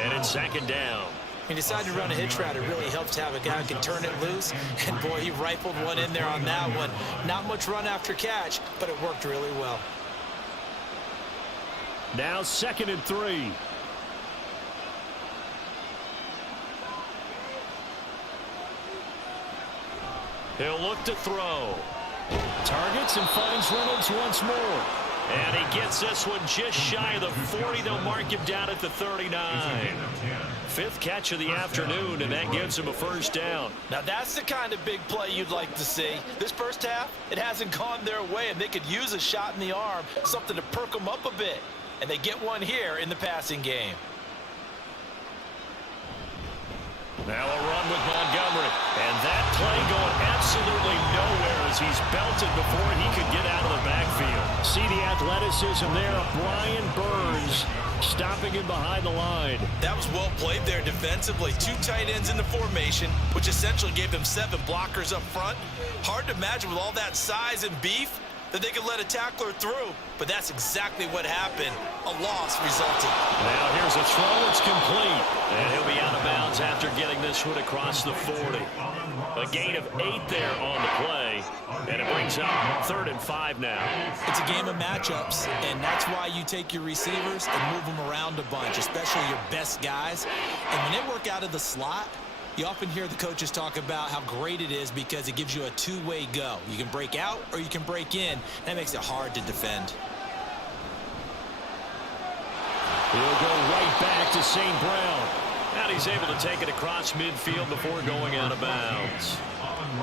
and it's 2nd down. He decided to run a hitch route. It really helps to have a guy who can turn it loose. And, boy, he rifled one in there on that one. Not much run after catch, but it worked really well. Now 2nd and 3. He'll look to throw. Targets and finds Reynolds once more. And he gets this one just shy of the 40. They'll mark him down at the 39. 5th catch of the afternoon, and that gives him a first down. Now that's the kind of big play you'd like to see. This first half, it hasn't gone their way, and they could use a shot in the arm, something to perk them up a bit. And they get one here in the passing game. Now a run with Montgomery. And that play going absolutely nowhere as he's belted before he could get out of the backfield. See the athleticism there of Brian Burns stopping him behind the line. That was well played there defensively. 2 tight ends in the formation, which essentially gave them 7 blockers up front. Hard to imagine with all that size and beef that they could let a tackler through, but that's exactly what happened. A loss resulted. Now here's a throw. It's complete. And he'll be out of bounds after getting this one across the 40. A gain of 8 there on the play, and it brings up 3rd and 5 now. It's a game of matchups, and that's why you take your receivers and move them around a bunch, especially your best guys. And when they work out of the slot, you often hear the coaches talk about how great it is because it gives you a 2-way go. You can break out or you can break in. That makes it hard to defend. He'll go right back to St. Brown. And he's able to take it across midfield before going out of bounds.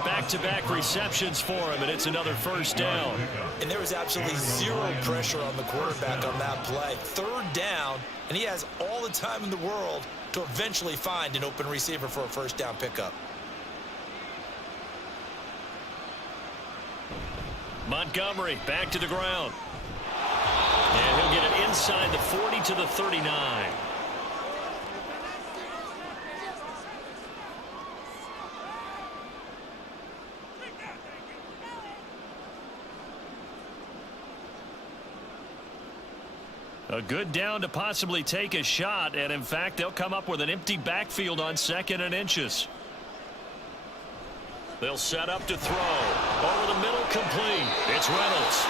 Back-to-back receptions for him, and it's another first down. And there was absolutely zero pressure on the quarterback on that play. Third down, and he has all the time in the world to eventually find an open receiver for a first down pickup. Montgomery back to the ground. And he'll get it inside the 40 to the 39. A good down to possibly take a shot, and in fact, they'll come up with an empty backfield on 2nd and inches. They'll set up to throw. Over the middle, complete. It's Reynolds.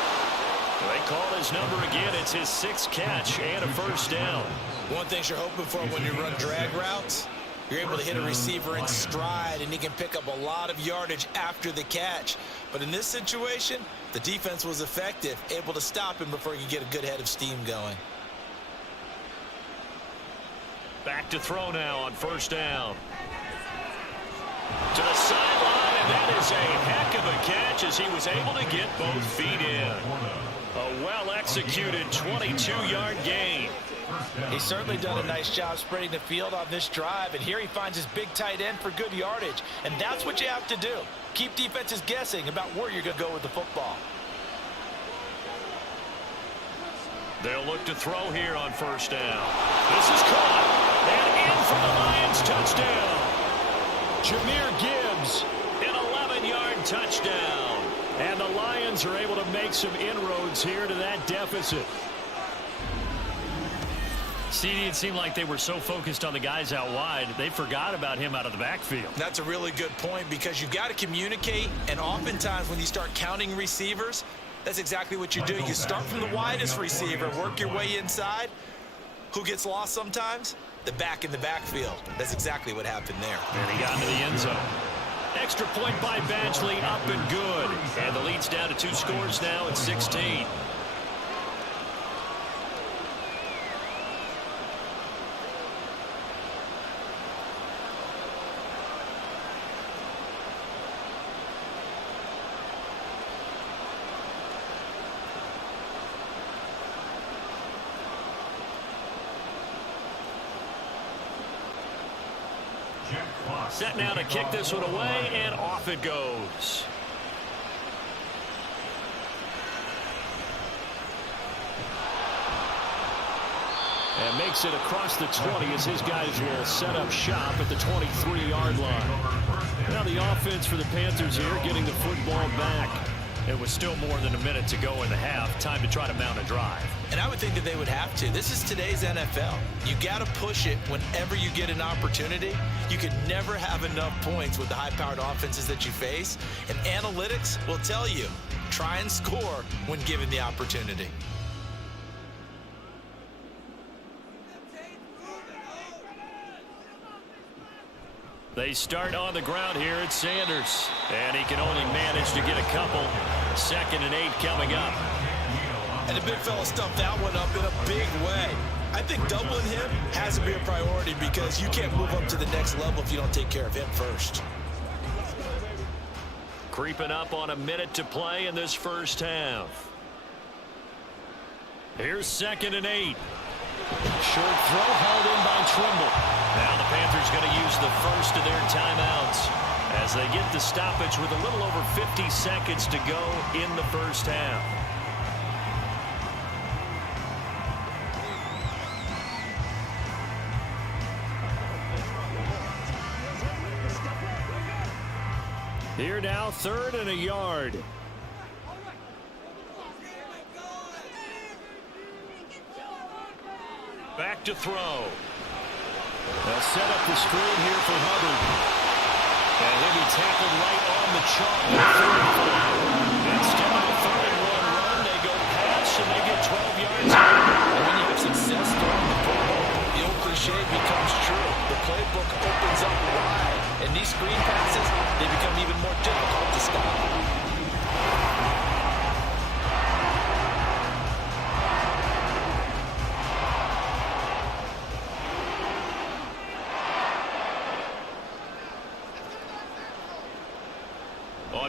They call his number again. It's his 6th catch and a first down. One thing you're hoping for when you run drag routes, you're able to hit a receiver in stride, and he can pick up a lot of yardage after the catch. But in this situation, the defense was effective, able to stop him before he could get a good head of steam going. Back to throw now on first down. To the sideline, and that is a heck of a catch as he was able to get both feet in. A well-executed 22-yard gain. He's certainly done a nice job spreading the field on this drive, and here he finds his big tight end for good yardage. And that's what you have to do. Keep defenses guessing about where you're going to go with the football. They'll look to throw here on first down. This is caught, and in for the Lions touchdown. Jahmyr Gibbs, an 11-yard touchdown. And the Lions are able to make some inroads here to that deficit. CD, it seemed like they were so focused on the guys out wide, they forgot about him out of the backfield. That's a really good point because you've got to communicate, and oftentimes when you start counting receivers, that's exactly what you do. You start from the widest receiver, work your way inside. Who gets lost sometimes? The back in the backfield. That's exactly what happened there. And he got into the end zone. Extra point by Badgley, up and good. And the lead's down to 2 scores now at 16. Set now to kick this one away, and off it goes. And makes it across the 20 as his guys will set up shop at the 23-yard line. Now the offense for the Panthers here getting the football back. It was still more than a minute to go in the half. Time to try to mount a drive. And I would think that they would have to. This is today's NFL. You got to push it whenever you get an opportunity. You could never have enough points with the high-powered offenses that you face. And analytics will tell you, try and score when given the opportunity. They start on the ground here at Sanders. And he can only manage to get a couple. 2nd and 8 coming up. And the big fella stuffed that one up in a big way. I think doubling him has to be a priority because you can't move up to the next level if you don't take care of him first. Creeping up on a minute to play in this first half. Here's 2nd and 8. Short throw held in by Trimble. Now the Panthers going to use the first of their timeouts as they get the stoppage with a little over 50 seconds to go in the first half. Here now, 3rd and a yard. Back to throw. They'll set up the screen here for Hubbard. And he'll be tackled right on the chalk. Instead of a 3rd and 1 run, they go pass and they get 12 yards. And when you have success throwing the football, the old cliche becomes true. The playbook opens up wide, and these screen passes, they become even more difficult to stop.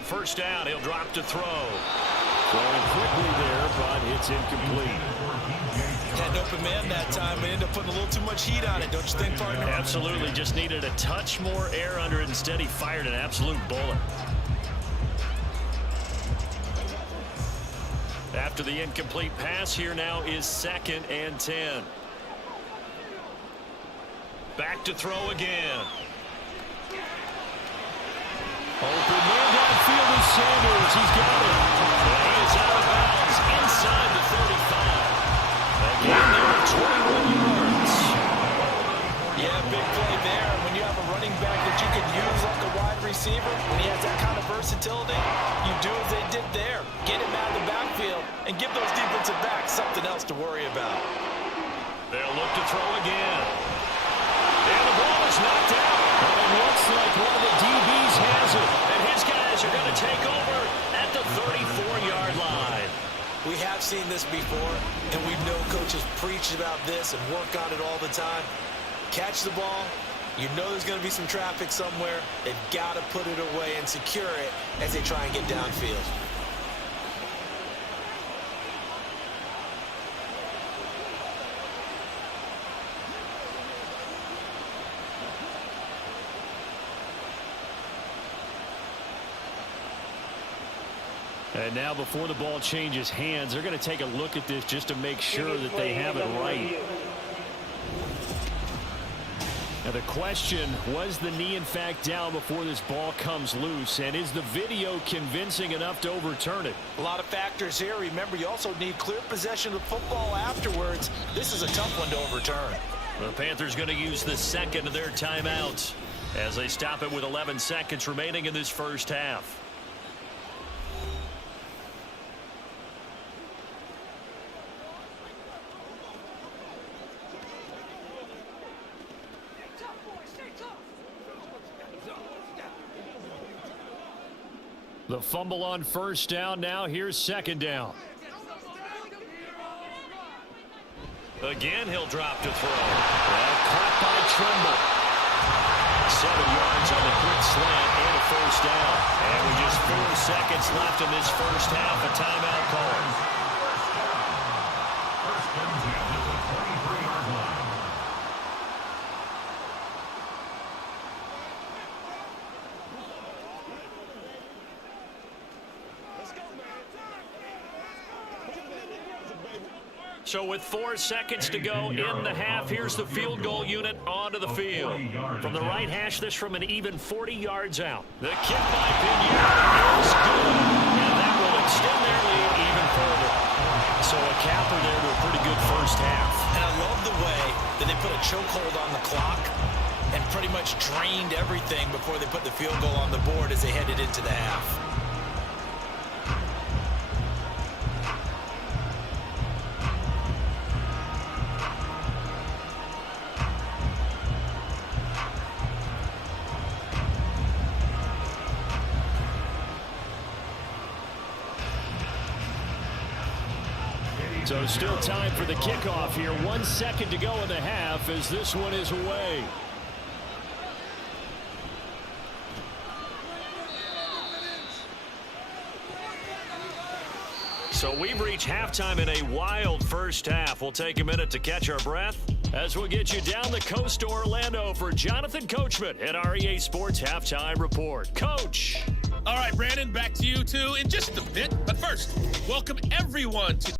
first down. He'll drop to throw. Throwing quickly there, but it's incomplete. Had an open man that time, but ended up putting a little too much heat on it, don't you think, partner? Absolutely. Just needed a touch more air under it. Instead, he fired an absolute bullet. After the incomplete pass, here now is 2nd and 10. Back to throw again. Open man downfield is Sanders. He's got it. And he is out of bounds inside the 35. Again, there are 21 yards. Yeah, big play there. When you have a running back that you can use like a wide receiver, when he has that kind of versatility, you do as they did there. Get him out of the backfield and give those defensive backs something else to worry about. They'll look to throw again. And the ball is knocked out. And it looks like one of the DBs has it. And his guys are going to take over at the 34-yard line. We have seen this before, and we know coaches preach about this and work on it all the time. Catch the ball. You know there's going to be some traffic somewhere. They've got to put it away and secure it as they try and get downfield. And now before the ball changes hands, they're going to take a look at this just to make sure that they have it right. Now the question, was the knee in fact down before this ball comes loose? And is the video convincing enough to overturn it? A lot of factors here. Remember, you also need clear possession of the football afterwards. This is a tough one to overturn. The Panthers going to use the second of their timeouts as they stop it with 11 seconds remaining in this first half. The fumble on first down. Now here's 2nd down. Again, he'll drop to throw. Well, caught by Trimble. 7 yards on the quick slant and a first down. And with just 4 seconds left in this first half, a timeout call. First and 10 at the 23-yard line. So with 4 seconds to go in the half, here's the field goal unit onto the field. From the right hash, this from an even 40 yards out. The kick by Pinheiro is good, and that will extend their lead even further. So a capper there to a pretty good first half. And I love the way that they put a chokehold on the clock and pretty much drained everything before they put the field goal on the board as they headed into the half. So still time for the kickoff here. 1 second to go in the half as this one is away. So we've reached halftime in a wild first half. We'll take a minute to catch our breath as we'll get you down the coast to Orlando for Jonathan Coachman at our EA Sports Halftime Report. Coach. All right, Brandon, back to you two in just a bit. But first, welcome everyone to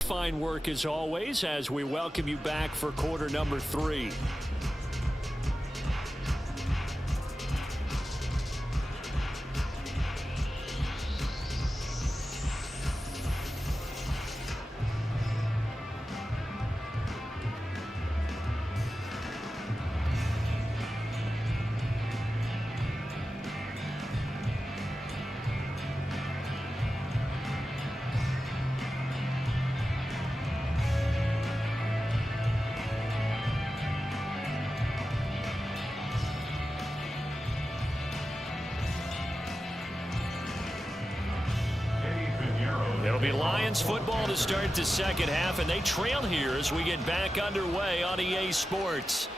fine work as always as we welcome you back for quarter number 3. It'll be Lions football to start the second half, and they trail here as we get back underway on EA Sports.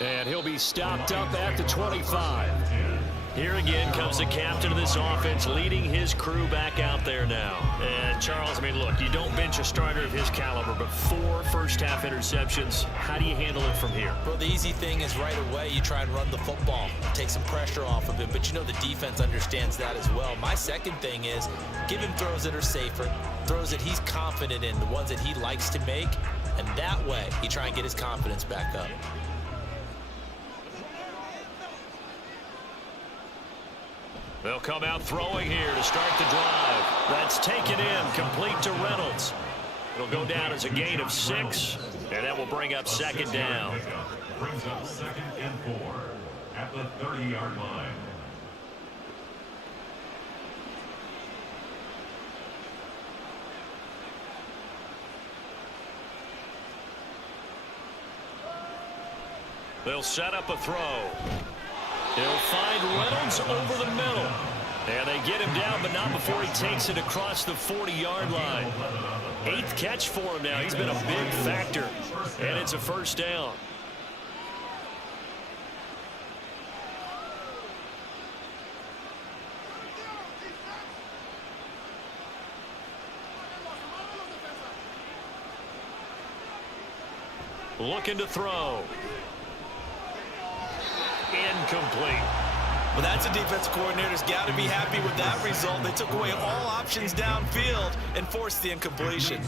And he'll be stopped up at the 25. Here again comes the captain of this offense, leading his crew back out there now. And Charles, I mean, look, you don't bench a starter of his caliber, but 4 first-half interceptions. How do you handle it from here? Well, the easy thing is right away you try and run the football, take some pressure off of him, but you know the defense understands that as well. My second thing is give him throws that are safer, throws that he's confident in, the ones that he likes to make, and that way you try and get his confidence back up. They'll come out throwing here to start the drive. That's taken in, complete to Reynolds. It'll go down as a gain of 6, and that will bring up second down. Brings up 2nd and 4 at the 30-yard line. They'll set up a throw. He'll find Reynolds over the middle. And they get him down, but not before he takes it across the 40-yard line. 8th catch for him now. He's been a big factor. And it's a first down. Looking to throw. Incomplete. Well, that's a defense coordinator's got to be happy with that result. They took away all options downfield and forced the incompletion.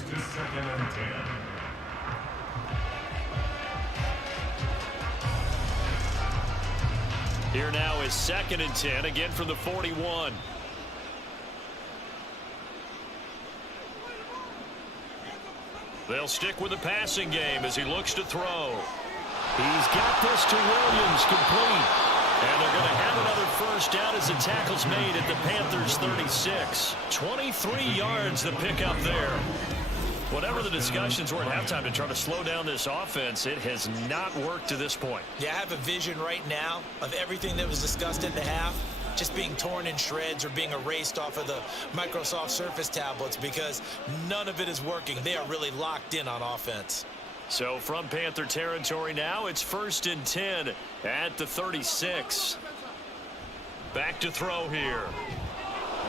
Here now is 2nd and 10, again from the 41. They'll stick with the passing game as he looks to throw. He's got this to Williams, complete. And they're going to have another first down as the tackle's made at the Panthers' 36. 23 yards the pickup there. Whatever the discussions were at halftime to try to slow down this offense, it has not worked to this point. Yeah, I have a vision right now of everything that was discussed in the half just being torn in shreds or being erased off of the Microsoft Surface tablets because none of it is working. They are really locked in on offense. So from Panther territory now, it's 1st and 10 at the 36. Back to throw here.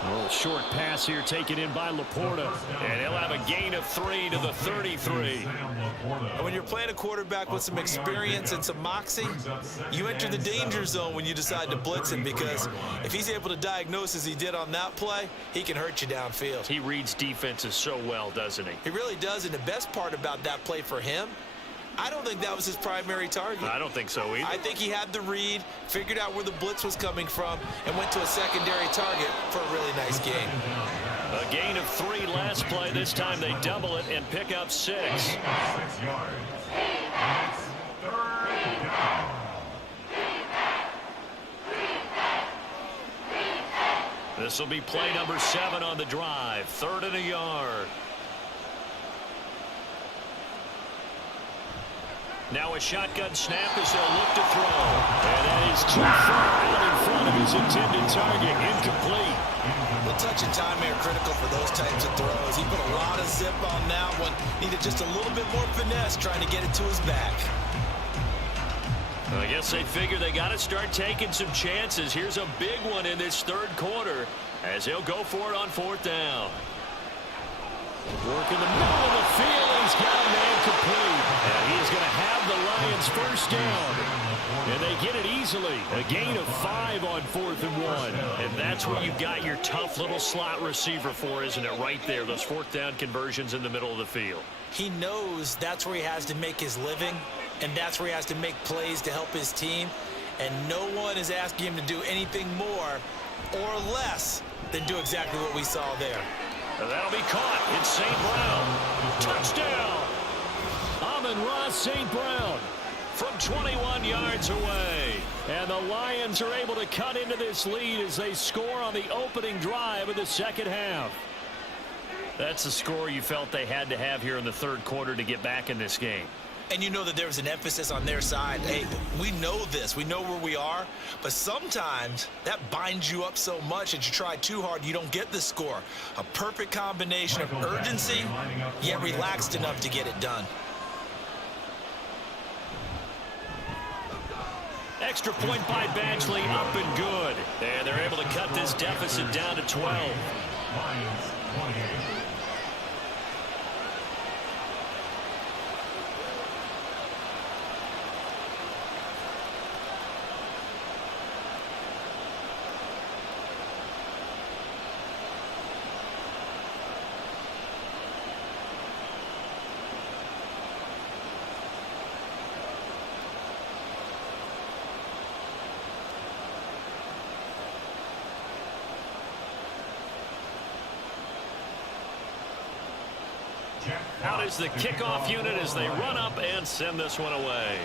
A little short pass here taken in by Laporta. And he'll have a gain of 3 to the 33. And when you're playing a quarterback with some experience and some moxie, you enter the danger zone when you decide to blitz him because if he's able to diagnose as he did on that play, he can hurt you downfield. He reads defenses so well, doesn't he? He really does, and the best part about that play for him, I don't think that was his primary target. I don't think so either. I think he had the read, figured out where the blitz was coming from, and went to a secondary target for a really nice game. A gain of 3 last play. This time they double it and pick up 6. 6 yards. It's 3rd down. This will be play number 7 on the drive. 3rd and a yard. Now a shotgun snap as they'll look to throw. And that is too far out in front of his intended target. Incomplete. The touch and time are critical for those types of throws. He put a lot of zip on that one. Needed just a little bit more finesse trying to get it to his back. I guess they figure they got to start taking some chances. Here's a big one in this 3rd quarter as he'll go for it on 4th down. Work in the middle of the field. He's got a man complete. And he is going to have the Lions first down. And they get it easily. A gain of 5 on 4th and 1. And that's where you've got your tough little slot receiver for, isn't it? Right there, those 4th down conversions in the middle of the field. He knows that's where he has to make his living. And that's where he has to make plays to help his team. And no one is asking him to do anything more or less than do exactly what we saw there. And that'll be caught. It's St. Brown. Touchdown. Amon-Ra St. Brown from 21 yards away. And the Lions are able to cut into this lead as they score on the opening drive of the second half. That's the score you felt they had to have here in the 3rd quarter to get back in this game. And you know that there was an emphasis on their side. Hey, we know this. We know where we are. But sometimes that binds you up so much that you try too hard, you don't get the score. A perfect combination of urgency, yet relaxed enough to get it done. Extra point by Badgley, up and good. And they're able to cut this deficit down to 12. Lions 28. Out is the kickoff unit as they run up and send this one away.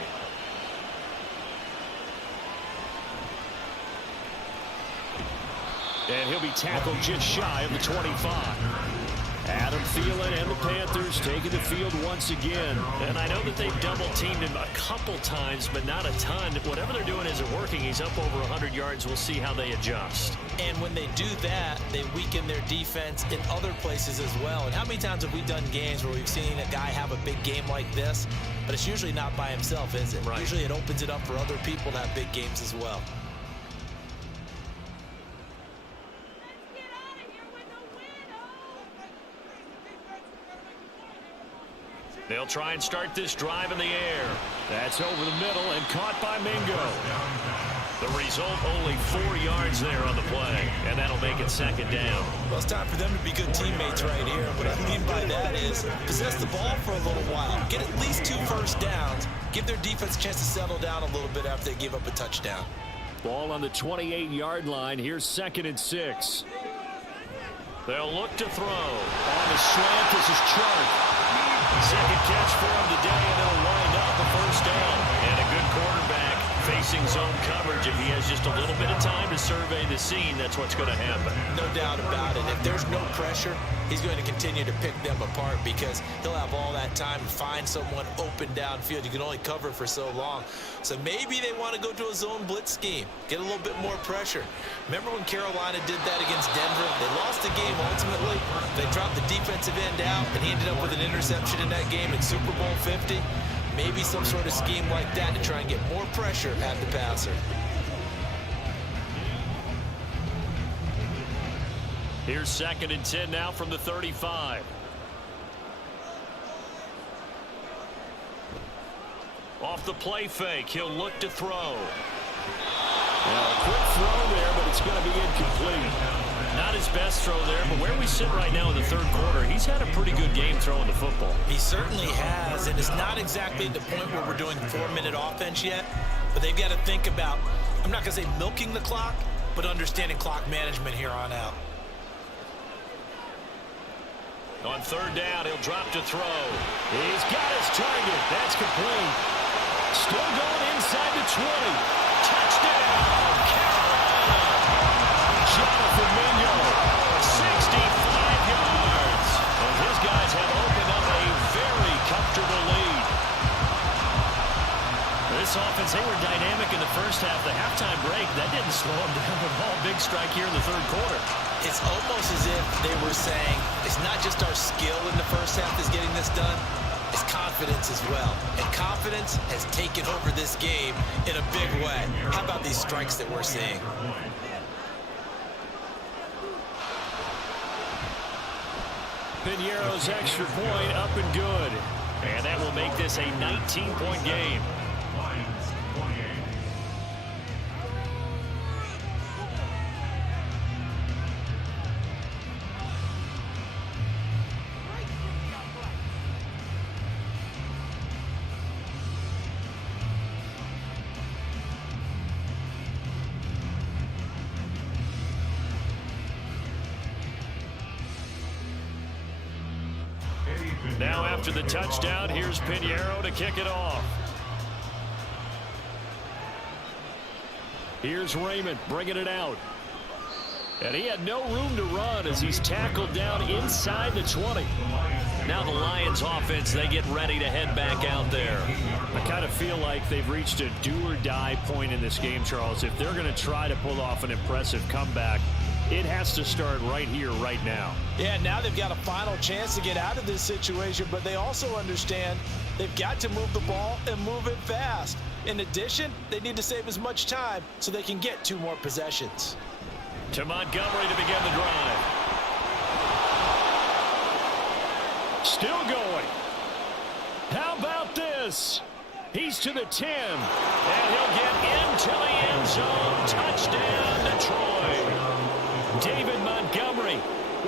And he'll be tackled just shy of the 25. Adam Thielen and the Panthers taking the field once again. And I know that they've double-teamed him a couple times, but not a ton. Whatever they're doing isn't working. He's up over 100 yards. We'll see how they adjust. And when they do that, they weaken their defense in other places as well. And how many times have we done games where we've seen a guy have a big game like this, but it's usually not by himself, is it? Right. Usually it opens it up for other people to have big games as well. They'll try and start this drive in the air. That's over the middle and caught by Mingo. The result, only 4 yards there on the play, and that'll make it second down. Well, it's time for them to be good teammates right here. What I mean by that is possess the ball for a little while, get at least 2 first downs, give their defense a chance to settle down a little bit after they give up a touchdown. Ball on the 28-yard line. Here's 2nd and 6. They'll look to throw. On the slant, this is Chark. Second catch for him today, and it'll wind up a first down. And a good quarterback facing zone coverage. If he has just a little bit of time to survey the scene, that's what's going to happen. No doubt about it. If there's no pressure, he's going to continue to pick them apart because he'll have all that time to find someone open downfield. You can only cover for so long. So maybe they want to go to a zone blitz scheme, get a little bit more pressure. Remember when Carolina did that against Denver? They lost the game ultimately. They dropped the defensive end out, and he ended up with an interception in that game in Super Bowl 50. Maybe some sort of scheme like that to try and get more pressure at the passer. Here's 2nd and 10 now from the 35. Off the play fake, he'll look to throw. Now, a quick throw there, but it's going to be incomplete. Not his best throw there, but where we sit right now in the 3rd quarter, he's had a pretty good game throwing the football. He certainly has, and it's not exactly at the point where we're doing 4-minute offense yet, but they've got to think about, I'm not going to say milking the clock, but understanding clock management here on out. On 3rd down, he'll drop to throw. He's got his target. That's complete. Still going inside the 20. Touchdown, Carolina. Jonathan Mingo, 65 yards. And his guys have opened up a very comfortable lead. This offense, they were dynamic in the first half. The halftime break, that didn't slow them down at all. Big strike here in the 3rd quarter. It's almost as if they were saying, it's not just our skill in the first half that's getting this done, it's confidence as well. And confidence has taken over this game in a big way. How about these strikes that we're seeing? Piñeiro's extra point up and good. And that will make this a 19-point game. Lions 28. Now after the touchdown, here's Piñeiro to kick it off. Here's Raymond bringing it out. And he had no room to run as he's tackled down inside the 20. Now the Lions offense, they get ready to head back out there. I kind of feel like they've reached a do-or-die point in this game, Charles. If they're going to try to pull off an impressive comeback, it has to start right here, right now. Yeah, now they've got a final chance to get out of this situation, but they also understand they've got to move the ball and move it fast. In addition, they need to save as much time so they can get 2 more possessions. To Montgomery to begin the drive. Still going. How about this? He's to the 10. And he'll get into the end zone. Touchdown, Detroit. David Montgomery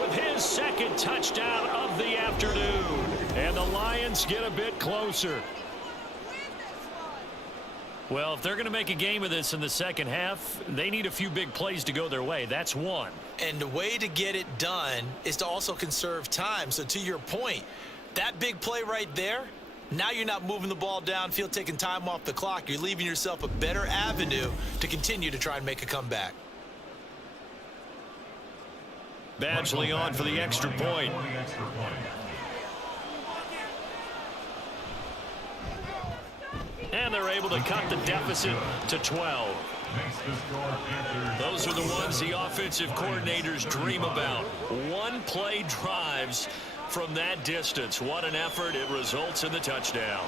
with his second touchdown of the afternoon. And the Lions get a bit closer. Well, if they're going to make a game of this in the second half, they need a few big plays to go their way. That's one. And the way to get it done is to also conserve time. So to your point, that big play right there, now you're not moving the ball downfield, taking time off the clock. You're leaving yourself a better avenue to continue to try and make a comeback. Badgley on for the extra point. And they're able to cut the deficit to 12. Those are the ones the offensive coordinators dream about. One-play drives from that distance. What an effort. It results in the touchdown.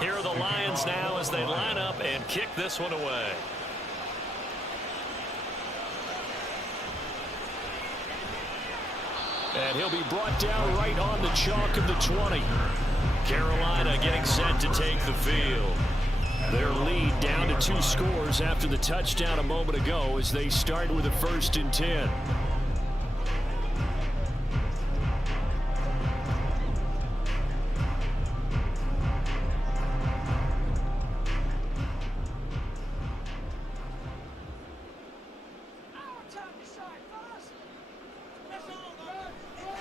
Here are the Lions now as they line up and kick this one away. And he'll be brought down right on the chalk of the 20. Carolina getting set to take the field. Their lead down to 2 scores after the touchdown a moment ago as they start with a 1st and 10.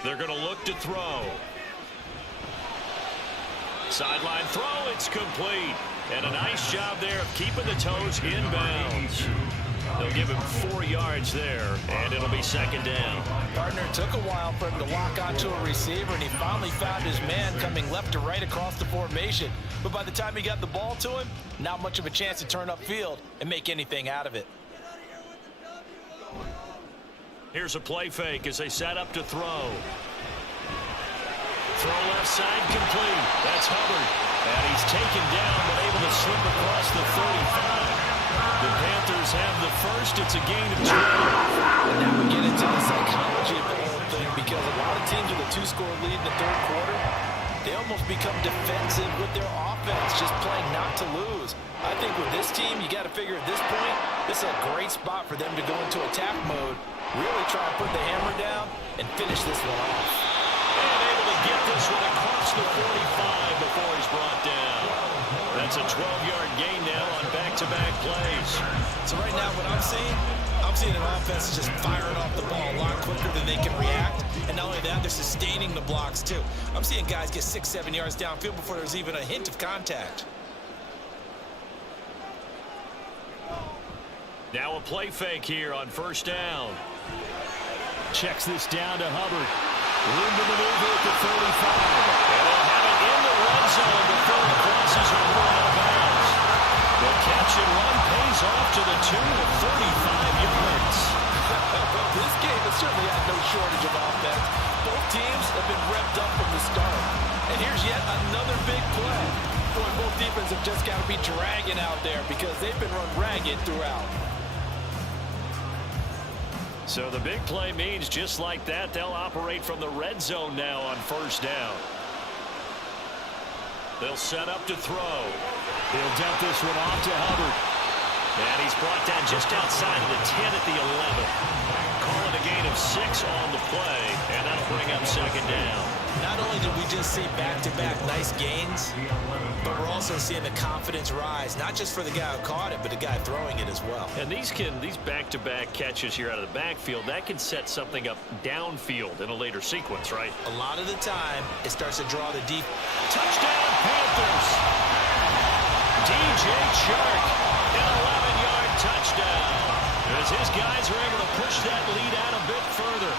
They're going to look to throw. Sideline throw, it's complete. And a nice job there of keeping the toes in bounds. They'll give him 4 yards there, and it'll be 2nd down. Partner, it took a while for him to lock onto a receiver, and he finally found his man coming left to right across the formation. But by the time he got the ball to him, not much of a chance to turn upfield and make anything out of it. Here's a play fake as they set up to throw. Throw left side complete. That's Hubbard. And he's taken down but able to slip across the 35. The Panthers have the first. It's a gain of 12. And now we get into the psychology of the whole thing, because a lot of teams with a 2-score lead in the 3rd quarter, they almost become defensive with their offense, just playing not to lose. I think with this team, you got to figure at this point, this is a great spot for them to go into attack mode, really try and put the hammer down and finish this one off. And able to get this one across the 45 before he's brought down. That's a 12-yard gain now on back-to-back plays. So right now what I'm seeing an offense just firing off the ball a lot quicker than they can react. And not only that, they're sustaining the blocks too. I'm seeing guys get 6-7 yards downfield before there's even a hint of contact. Now a play fake here on 1st down. Checks this down to Hubbard. Room to maneuver at the 35. And they'll have it in the red zone before he crosses over out of bounds. The catch and run pays off to the tune of 35 yards. This game has certainly had no shortage of offense. Both teams have been revved up from the start. And here's yet another big play. Boy, both defenses have just got to be dragging out there because they've been run ragged throughout. So the big play means just like that, they'll operate from the red zone now on 1st down. They'll set up to throw. He'll dump this one off to Hubbard. And he's brought down just outside of the 10 at the 11. Calling a gain of 6 on the play, and that'll bring up 2nd down. Not only did we just see back-to-back nice gains, but we're also seeing the confidence rise, not just for the guy who caught it, but the guy throwing it as well. And these back-to-back catches here out of the backfield, that can set something up downfield in a later sequence, right? A lot of the time, it starts to draw the deep. Touchdown, Panthers! DJ Chark, an 11-yard touchdown. As his guys are able to push that lead out a bit further.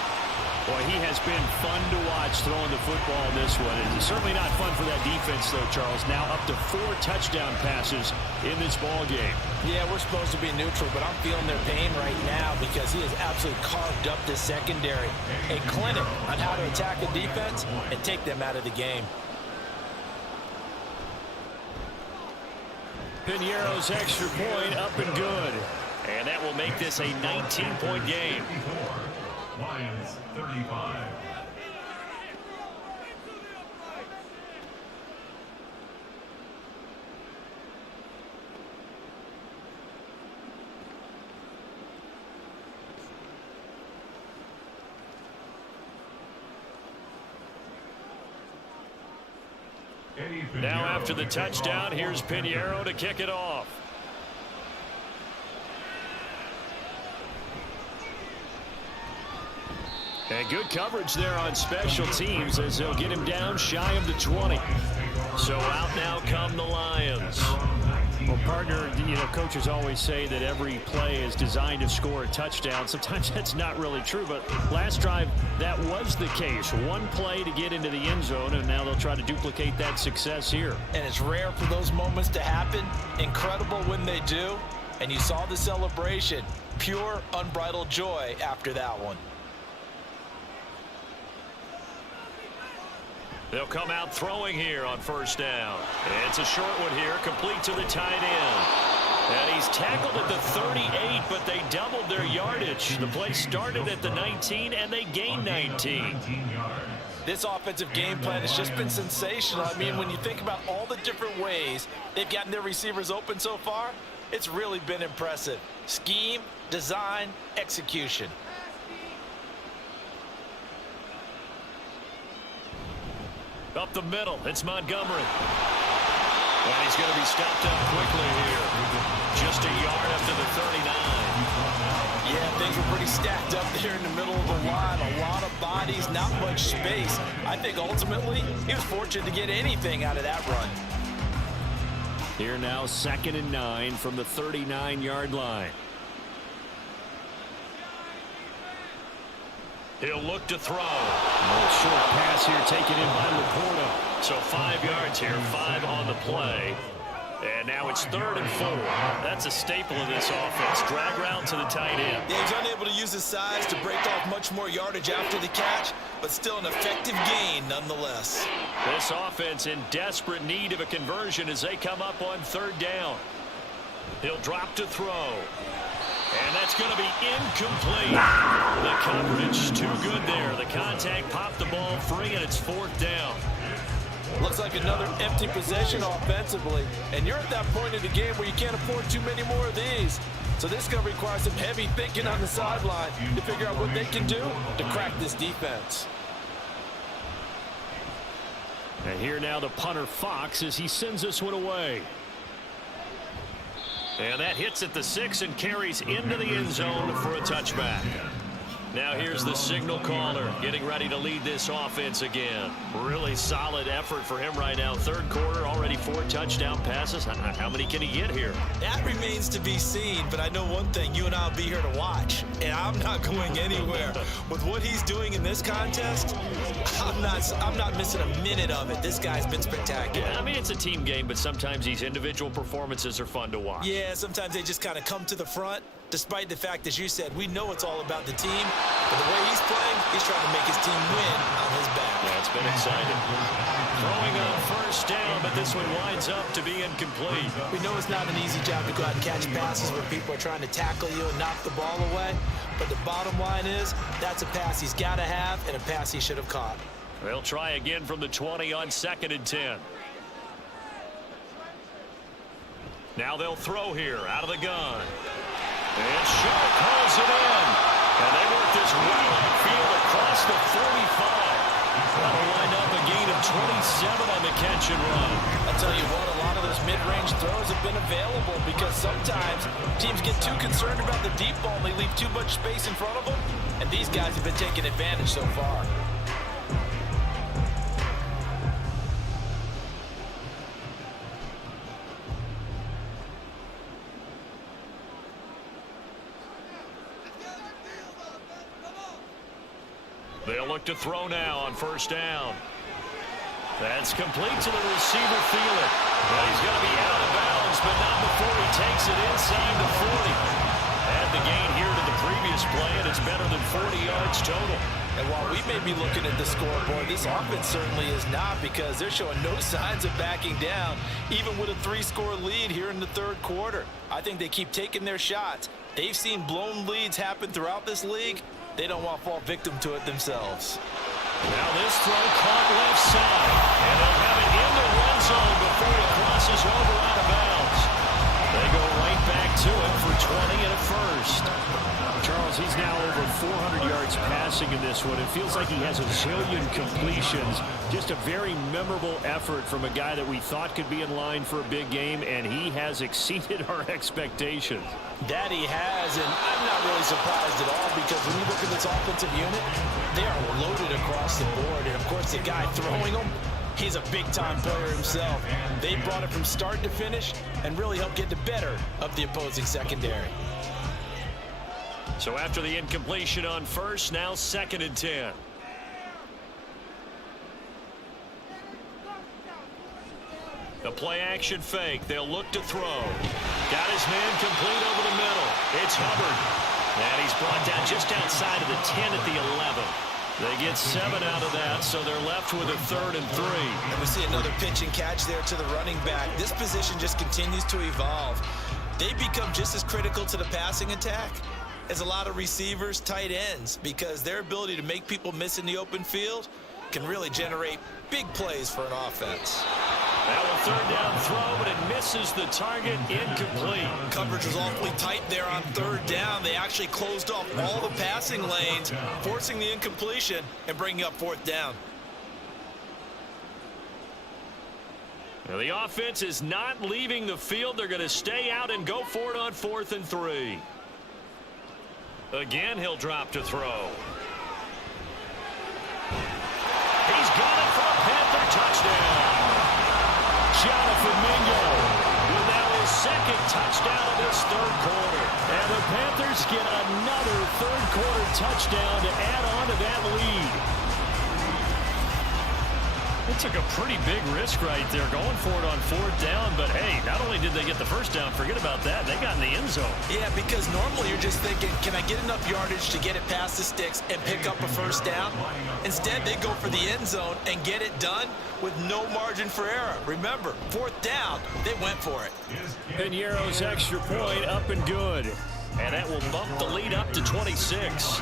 Boy, he has been fun to watch throwing the football in this one. It's certainly not fun for that defense, though, Charles. Now up to 4 touchdown passes in this ball game. Yeah, we're supposed to be neutral, but I'm feeling their pain right now because he has absolutely carved up this secondary. A clinic on how to attack a defense and take them out of the game. Piniero's extra point up and good. And that will make this a 19-point game. Lions 35. Now after the touchdown, here's Piniero to kick it off. And good coverage there on special teams as they'll get him down shy of the 20. So out now come the Lions. Well, partner, coaches always say that every play is designed to score a touchdown. Sometimes that's not really true, but last drive, that was the case. One play to get into the end zone, and now they'll try to duplicate that success here. And it's rare for those moments to happen. Incredible when they do. And you saw the celebration. Pure, unbridled joy after that one. They'll come out throwing here on first down. And it's a short one here, complete to the tight end. And he's tackled at the 38, but they doubled their yardage. The play started at the 19, and they gained 19. This offensive game plan has just been sensational. I mean, when you think about all the different ways they've gotten their receivers open so far, it's really been impressive. Scheme, design, execution. Up the middle, it's Montgomery. And he's going to be stopped up quickly here. Just a yard up to the 39. Yeah, things were pretty stacked up there in the middle of the line. A lot of bodies, not much space. I think ultimately he was fortunate to get anything out of that run. Here now, 2nd and 9 from the 39-yard line. He'll look to throw. Short pass here taken in by Laporta. So 5 yards here, 5 on the play. And now it's 3rd and 4. That's a staple of this offense. Drag route to the tight end. Yeah, he's unable to use his size to break off much more yardage after the catch, but still an effective gain nonetheless. This offense in desperate need of a conversion as they come up on 3rd down. He'll drop to throw. And that's going to be incomplete. The coverage too good there. The contact popped the ball free, and it's 4th down. Looks like another empty possession offensively. And you're at that point in the game where you can't afford too many more of these. So this is going to require some heavy thinking on the sideline to figure out what they can do to crack this defense. And here now the punter Fox as he sends this one away. And that hits at the 6 and carries into the end zone for a touchback. Now here's the signal caller getting ready to lead this offense again. Really solid effort for him right now. 3rd quarter, already 4 touchdown passes. How many can he get here? That remains to be seen, but I know one thing. You and I will be here to watch, and I'm not going anywhere. With what he's doing in this contest, I'm not missing a minute of it. This guy's been spectacular. Yeah, I mean, it's a team game, but sometimes these individual performances are fun to watch. Yeah, sometimes they just kind of come to the front. Despite the fact, as you said, we know it's all about the team. But the way he's playing, he's trying to make his team win on his back. Yeah, it's been exciting. Throwing on first down, but this one winds up to be incomplete. We know it's not an easy job to go out and catch passes where people are trying to tackle you and knock the ball away. But the bottom line is, that's a pass he's got to have and a pass he should have caught. They'll try again from the 20 on 2nd and 10. Now they'll throw here out of the gun. And Shaw calls it in. And they work this well upfield across the 45. That'll wind up of 27 on the catch and run. I'll tell you what, a lot of those mid-range throws have been available because sometimes teams get too concerned about the deep ball and they leave too much space in front of them, and these guys have been taking advantage so far. They'll look to throw now on first down. That's complete to the receiver, Thielen. But he's going to be out of bounds, but not before he takes it inside the 40. Add the gain here to the previous play, and it's better than 40 yards total. And while we may be looking at the scoreboard, this offense certainly is not, because they're showing no signs of backing down, even with a 3-score lead here in the third quarter. I think they keep taking their shots. They've seen blown leads happen throughout this league. They don't want to fall victim to it themselves. Now this throw caught left side, and they'll have it in the red zone before he crosses over out of bounds. They go right back to it for 20 and a first. Charles, he's now over 400 yards passing in this one. It feels like he has a zillion completions. Just a very memorable effort from a guy that we thought could be in line for a big game, and he has exceeded our expectations. That he has, and I'm not really surprised at all, because when you look at this offensive unit, they are loaded across the board. And, of course, the guy throwing them, he's a big-time player himself. They brought it from start to finish and really helped get the better of the opposing secondary. So after the incompletion on first, now 2nd and 10. The play-action fake. They'll look to throw. Got his man complete over the middle. It's Hubbard. And he's brought down just outside of the 10 at the 11. They get 7 out of that, so they're left with a 3rd and 3. And we see another pitch and catch there to the running back. This position just continues to evolve. They become just as critical to the passing attack as a lot of receivers, tight ends, because their ability to make people miss in the open field can really generate big plays for an offense. Now a 3rd down throw, but it misses the target, incomplete. Coverage was awfully tight there on 3rd down. They actually closed off all the passing lanes, forcing the incompletion and bringing up 4th down. Now the offense is not leaving the field. They're going to stay out and go for it on 4th and 3. Again, he'll drop to throw. He's got it for a Panther touchdown. Jonathan Mingo with now his 2nd touchdown of this 3rd quarter. And the Panthers get another 3rd quarter touchdown to add on to that lead. They took a pretty big risk right there going for it on 4th down, but hey, not only did they get the first down, forget about that, they got in the end zone. Yeah, because normally you're just thinking, can I get enough yardage to get it past the sticks and pick up a 1st down? Instead, they go for the end zone and get it done with no margin for error. Remember, 4th down, they went for it. Piñeiro's extra point up and good, and that will bump the lead up to 26.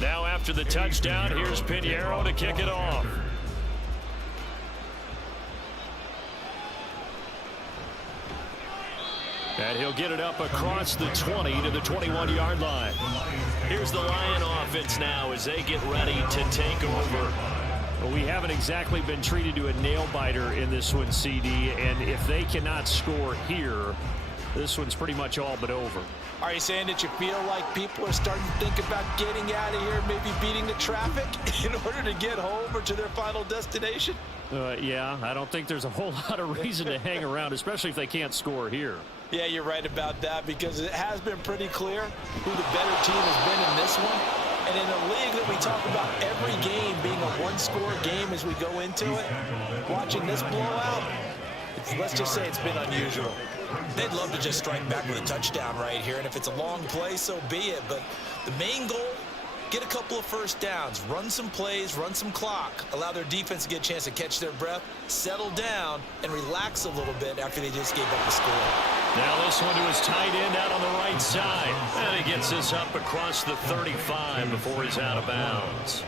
Now after the touchdown, here's Piñeiro to kick it off. And he'll get it up across the 20 to the 21-yard line. Here's the Lion offense now as they get ready to take over. Well, we haven't exactly been treated to a nail-biter in this one, CD, and if they cannot score here, this one's pretty much all but over. Are you saying that you feel like people are starting to think about getting out of here, maybe beating the traffic in order to get home or to their final destination? Yeah, I don't think there's a whole lot of reason to hang around, especially if they can't score here. Yeah, you're right about that, because it has been pretty clear who the better team has been in this one. And in a league that we talk about every game being a one-score game as we go into it, watching this blowout, let's just say it's been unusual. They'd love to just strike back with a touchdown right here, and if it's a long play, so be it. But the main goal, get a couple of first downs, run some plays, run some clock, allow their defense to get a chance to catch their breath, settle down, and relax a little bit after they just gave up a score. Now this one to his tight end out on the right side. And he gets this up across the 35 before he's out of bounds.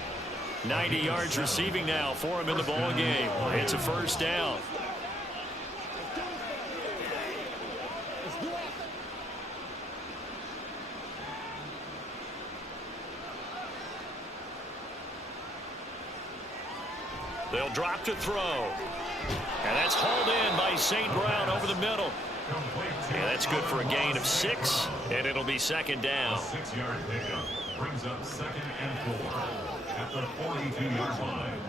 90 yards receiving now for him in the ball game. It's a first down. They'll drop to throw. And that's hauled in by St. Brown over the middle. And that's good for a gain of 6, and it'll be second down. 6-yard pickup brings up 2nd and 4 at the 42-yard line.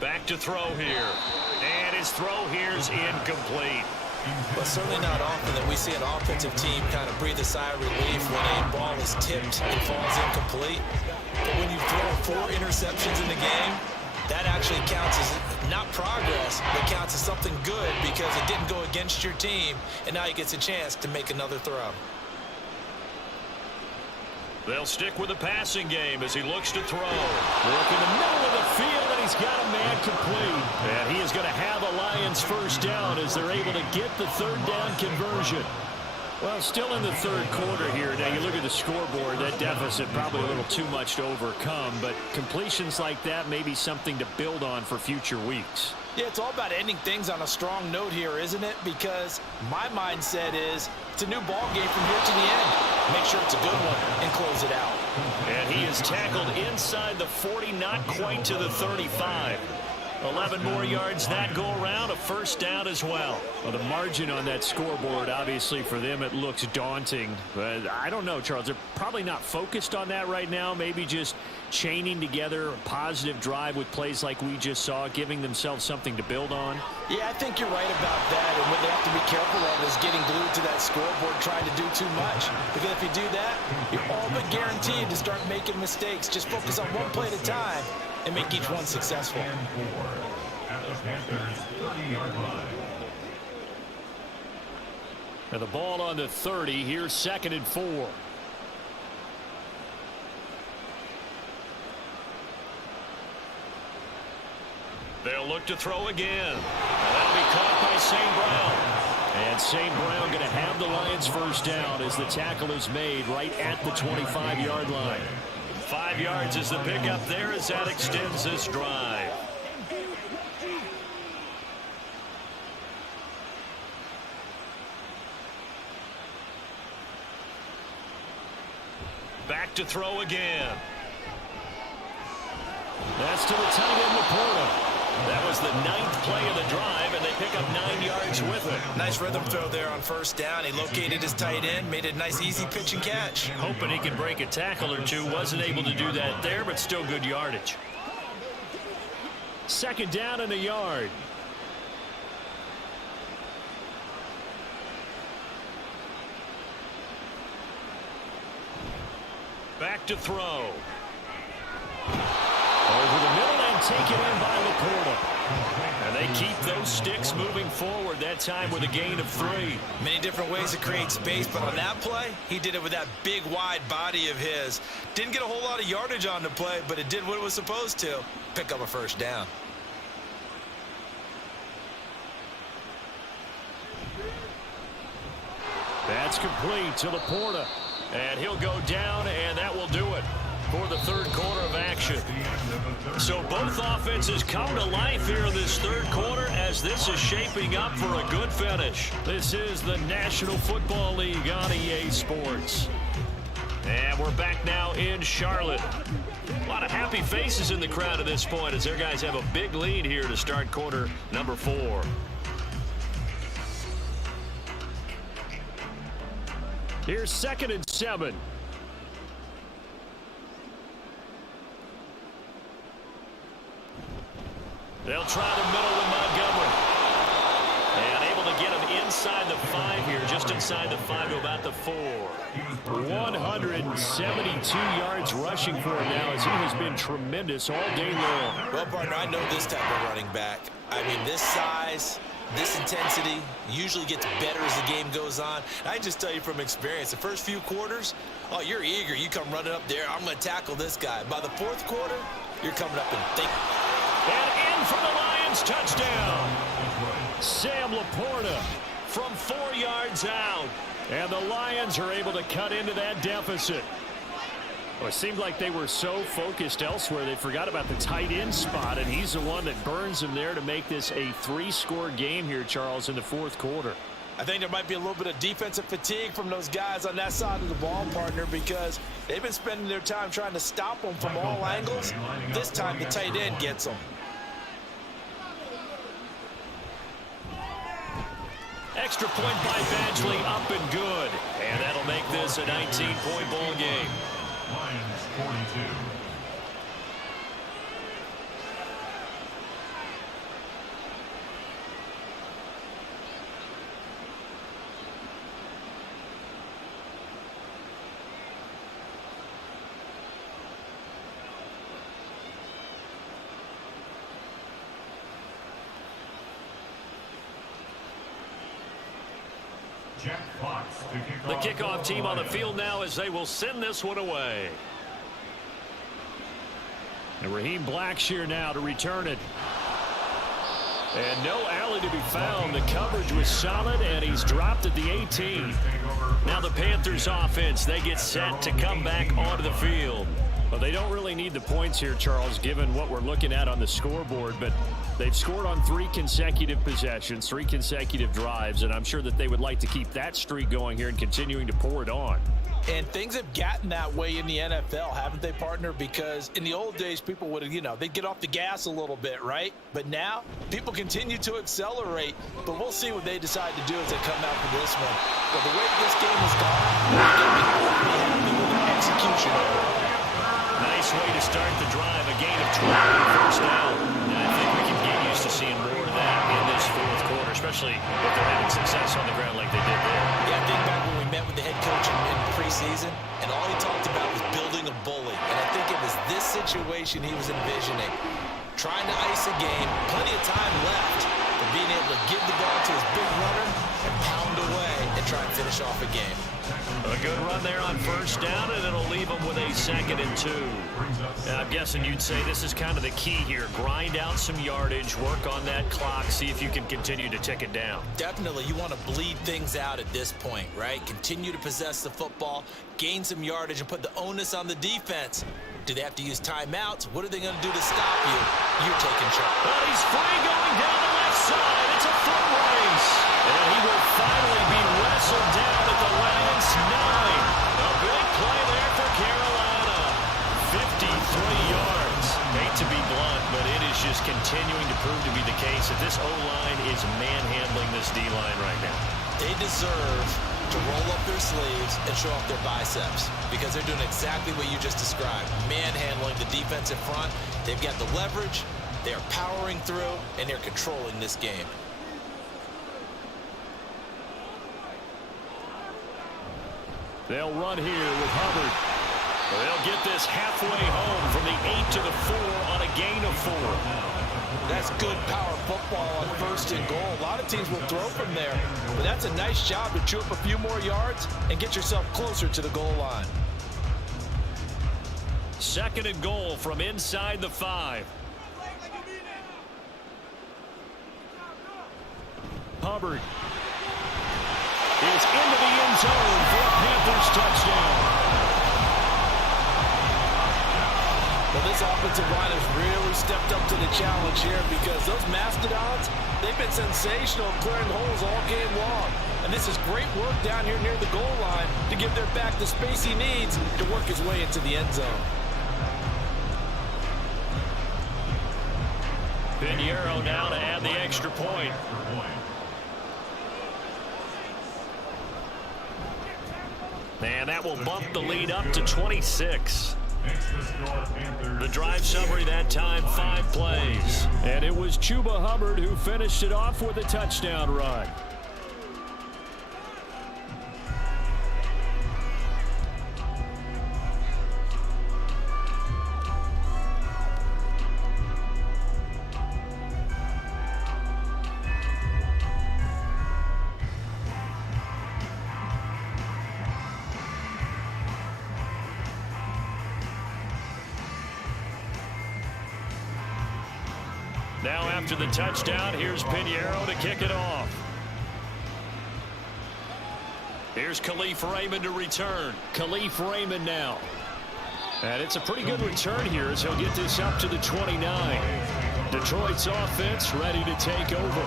Back to throw here. And his throw here's incomplete. But certainly not often that we see an offensive team kind of breathe a sigh of relief when a ball is tipped and falls incomplete. But when you throw 4 interceptions in the game, that actually counts as not progress, but counts as something good because it didn't go against your team, and now he gets a chance to make another throw. They'll stick with the passing game as he looks to throw. Work in the middle of the field, and he's got a man complete. And he is going to have a Lions first down as they're able to get the third down conversion. Well, still in the third quarter here. Now, you look at the scoreboard, that deficit probably a little too much to overcome, but completions like that may be something to build on for future weeks. Yeah, it's all about ending things on a strong note here, isn't it? Because my mindset is it's a new ball game from here to the end. Make sure it's a good one and close it out. And he is tackled inside the 40, not quite to the 35. 11 more yards that go around, a first down as well. Well, the margin on that scoreboard, obviously for them it looks daunting. But I don't know, Charles. They're probably not focused on that right now. Maybe just chaining together a positive drive with plays like we just saw, giving themselves something to build on. Yeah, I think you're right about that. And what they have to be careful of is getting glued to that scoreboard trying to do too much. Because if you do that, you're all but guaranteed to start making mistakes. Just focus on one play at a time and make each one successful. At the Panthers' 30-yard line. And the ball on the 30. Here's 2nd and 4. They'll look to throw again. And that'll be caught by St. Brown. And St. Brown going to have the Lions first down as the tackle is made right at the 25-yard line. 5 yards is the pickup there as that extends this drive. Back to throw again. That's to the tight end, Laporta. That was the 9th play of the drive, and they pick up 9 yards with it. Nice rhythm throw there on first down. He located his tight end, made a nice easy pitch and catch. Hoping he could break a tackle or two. Wasn't able to do that there, but still good yardage. 2nd down and a yard. Back to throw. Over the middle and taken in by Laporta. And they keep those sticks moving forward, that time with a gain of 3. Many different ways to create space, but on that play, he did it with that big, wide body of his. Didn't get a whole lot of yardage on the play, but it did what it was supposed to. Pick up a first down. That's complete to Laporta. And he'll go down, and that will do it for the third quarter of action. So both offenses come to life here in this third quarter as this is shaping up for a good finish. This is the National Football League on EA Sports. And we're back now in Charlotte. A lot of happy faces in the crowd at this point as their guys have a big lead here to start quarter number 4. Here's 2nd and 7. They'll try the middle with Montgomery. And able to get him inside the 5 here, just inside the 5 to about the 4. 172 yards rushing for him now as he has been tremendous all game long. Well, partner, I know this type of running back. I mean, this size, this intensity usually gets better as the game goes on. I can just tell you from experience, the first few quarters, oh, you're eager. You come running up there. I'm going to tackle this guy. By the fourth quarter, you're coming up and thinking. And in for the Lions, touchdown. Sam Laporta from 4 yards out. And the Lions are able to cut into that deficit. Well, it seemed like they were so focused elsewhere they forgot about the tight end spot, and he's the one that burns them there to make this a 3-score game here, Charles, in the fourth quarter. I think there might be a little bit of defensive fatigue from those guys on that side of the ball, partner, because they've been spending their time trying to stop them from all angles. This time the tight end gets them. Extra point by Badgley, up and good. And that'll make this a 19-point ball game. Lions 42. The kickoff team on the field now as they will send this one away. And Raheem Blackshear now to return it. And no alley to be found. The coverage was solid, and he's dropped at the 18. Now the Panthers offense, they get set to come back onto the field. Well, they don't really need the points here, Charles, given what we're looking at on the scoreboard, but they've scored on 3 consecutive possessions, 3 consecutive drives, and I'm sure that they would like to keep that streak going here and continuing to pour it on. And things have gotten that way in the NFL, haven't they, partner? Because in the old days, people would, they'd get off the gas a little bit, right? But now, people continue to accelerate. But we'll see what they decide to do as they come out for this one. But the way this game has gone, they're going to be happy with the execution of it. Nice way to start the drive, a gain of 12 on first down. And I think we can get used to seeing more of that in this fourth quarter, especially if they're having success on the ground like they did there. Yeah, I think back when we met with the head coach in preseason, and all he talked about was building a bully. And I think it was this situation he was envisioning. Trying to ice a game, plenty of time left, but being able to give the ball to his big runner and pound away and try and finish off a game. A good run there on first down, and it'll leave them with a 2nd and 2. And I'm guessing you'd say this is kind of the key here. Grind out some yardage, work on that clock, see if you can continue to tick it down. Definitely, you want to bleed things out at this point, right? Continue to possess the football, gain some yardage, and put the onus on the defense. Do they have to use timeouts? What are they going to do to stop you? You're taking charge. Well, he's free going down the left side. It's a foot race. And he will finally be wrestled down at the Lions 9. A big play there for Carolina. 53 yards. Hate to be blunt, but it is just continuing to prove to be the case that this O-line is manhandling this D-line right now. They deserve to roll up their sleeves and show off their biceps because they're doing exactly what you just described, manhandling the defensive front. They've got the leverage, they're powering through, and they're controlling this game. They'll run here with Hubbard. They'll get this halfway home from the 8 to the 4 on a gain of 4. That's good power football on 1st and goal. A lot of teams will throw from there, but that's a nice job to chew up a few more yards and get yourself closer to the goal line. 2nd and goal from inside the 5. Hubbard is into the end zone for a Panthers touchdown. Well, this offensive line has really stepped up to the challenge here because those mastodons, they've been sensational clearing holes all game long. And this is great work down here near the goal line to give their back the space he needs to work his way into the end zone. Pinheiro now to add the extra point. And that will bump the lead up to 26. The drive summary that time, 5 plays. And it was Chuba Hubbard who finished it off with a touchdown run. Now after the touchdown, here's Pinheiro to kick it off. Here's Khalif Raymond to return. Khalif Raymond now. And it's a pretty good return here as he'll get this up to the 29. Detroit's offense ready to take over.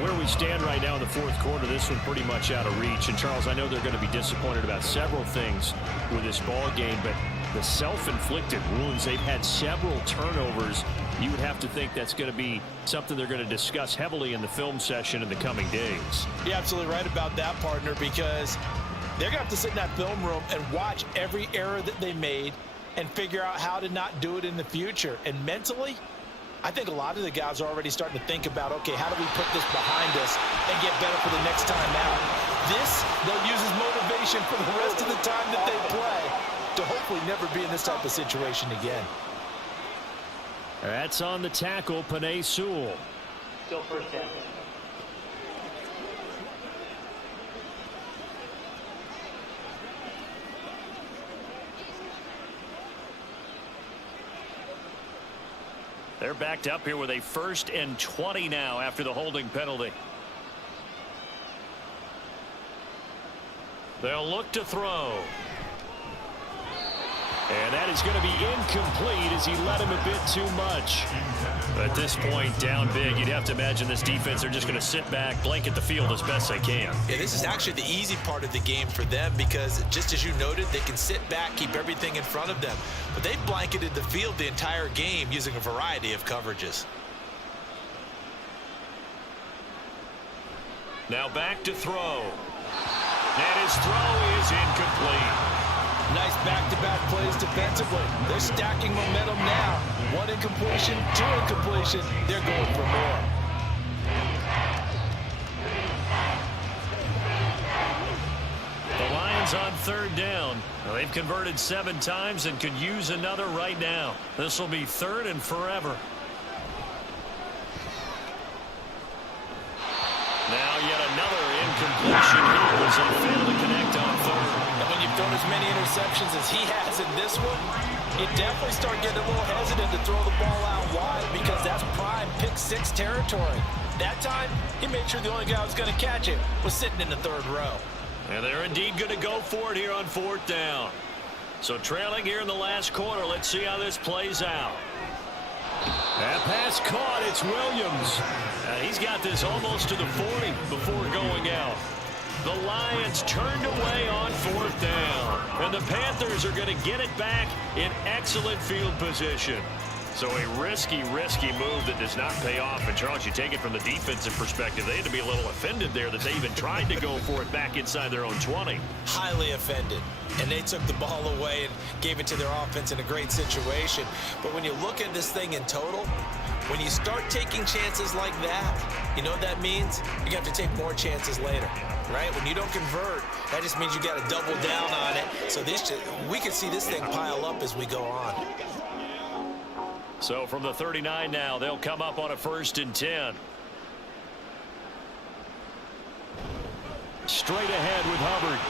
Where we stand right now in the fourth quarter, this one pretty much out of reach. And Charles, I know they're going to be disappointed about several things with this ball game, but the self-inflicted wounds, they've had several turnovers. You would have to think that's going to be something they're going to discuss heavily in the film session in the coming days. You're absolutely right about that, partner, because they're going to have to sit in that film room and watch every error that they made and figure out how to not do it in the future. And mentally, I think a lot of the guys are already starting to think about, okay, how do we put this behind us and get better for the next time out? This, they'll use as motivation for the rest of the time that they play to hopefully never be in this type of situation again. That's on the tackle, Penei Sewell. Still first down. They're backed up here with a 1st and 20 now after the holding penalty. They'll look to throw. And that is going to be incomplete as he let him a bit too much. At this point, down big, you'd have to imagine this defense, they're just going to sit back, blanket the field as best they can. Yeah, this is actually the easy part of the game for them because, just as you noted, they can sit back, keep everything in front of them. But they blanketed the field the entire game using a variety of coverages. Now back to throw. And his throw is incomplete. Nice back-to-back plays defensively. They're stacking momentum now. 1 incompletion, 2 incompletion. They're going for more. The Lions on 3rd down. Well, they've converted 7 times and could use another right now. This will be 3rd and forever. Now yet another incompletion here as they fail to connect on 3rd. And when you've thrown as many interceptions as he has in this one, you definitely start getting a little hesitant to throw the ball out wide because that's prime pick 6 territory. That time, he made sure the only guy who was going to catch it was sitting in the 3rd row. And they're indeed going to go for it here on 4th down. So trailing here in the last quarter, let's see how this plays out. That pass caught, it's Williams. He's got this almost to the 40 before going out. The Lions turned away on 4th down. And the Panthers are going to get it back in excellent field position. So a risky move that does not pay off. And Charles, you take it from the defensive perspective, they had to be a little offended there that they even tried to go for it back inside their own 20. Highly offended. And they took the ball away and gave it to their offense in a great situation. But when you look at this thing in total, when you start taking chances like that, you know what that means? You're going to have to take more chances later, right? When you don't convert, that just means you got to double down on it. So we can see this thing pile up as we go on. So from the 39 now, they'll come up on a 1st and 10. Straight ahead with Hubbard.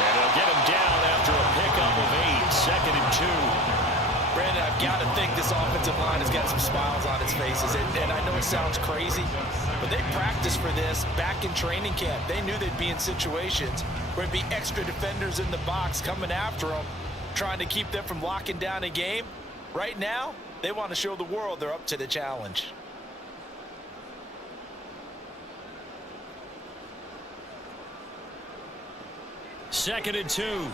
And they'll get him down after a pickup of 8, 2nd and 2. Brandon, I've got to think this offensive line has got some smiles on its faces. And I know it sounds crazy, but they practiced for this back in training camp. They knew they'd be in situations where it'd be extra defenders in the box coming after them, trying to keep them from locking down a game. Right now, they want to show the world they're up to the challenge. Second and 2. Over the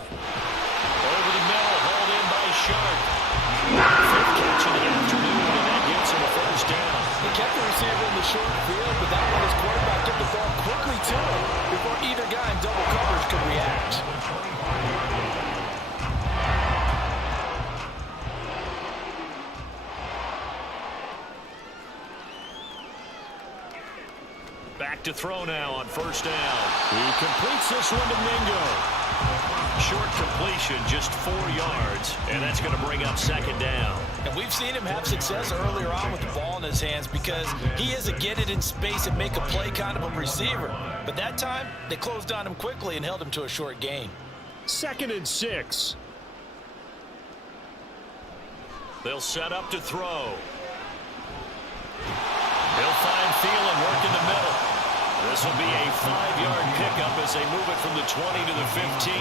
middle, hauled in by Sharp. 5th catch of the afternoon, and that gets him a 1st down. They kept the receiver in the short field, but that one his quarterback get the ball quickly to him before either guy in double coverage could react. Back to throw now on 1st down. He completes this one to Mingo. Short completion, just 4 yards, and that's going to bring up 2nd down. And we've seen him have success earlier on with the ball in his hands because he is a get it in space and make a play kind of a receiver. But that time, they closed on him quickly and held him to a short gain. 2nd and 6. They'll set up to throw. This will be a 5-yard pickup as they move it from the 20 to the 15.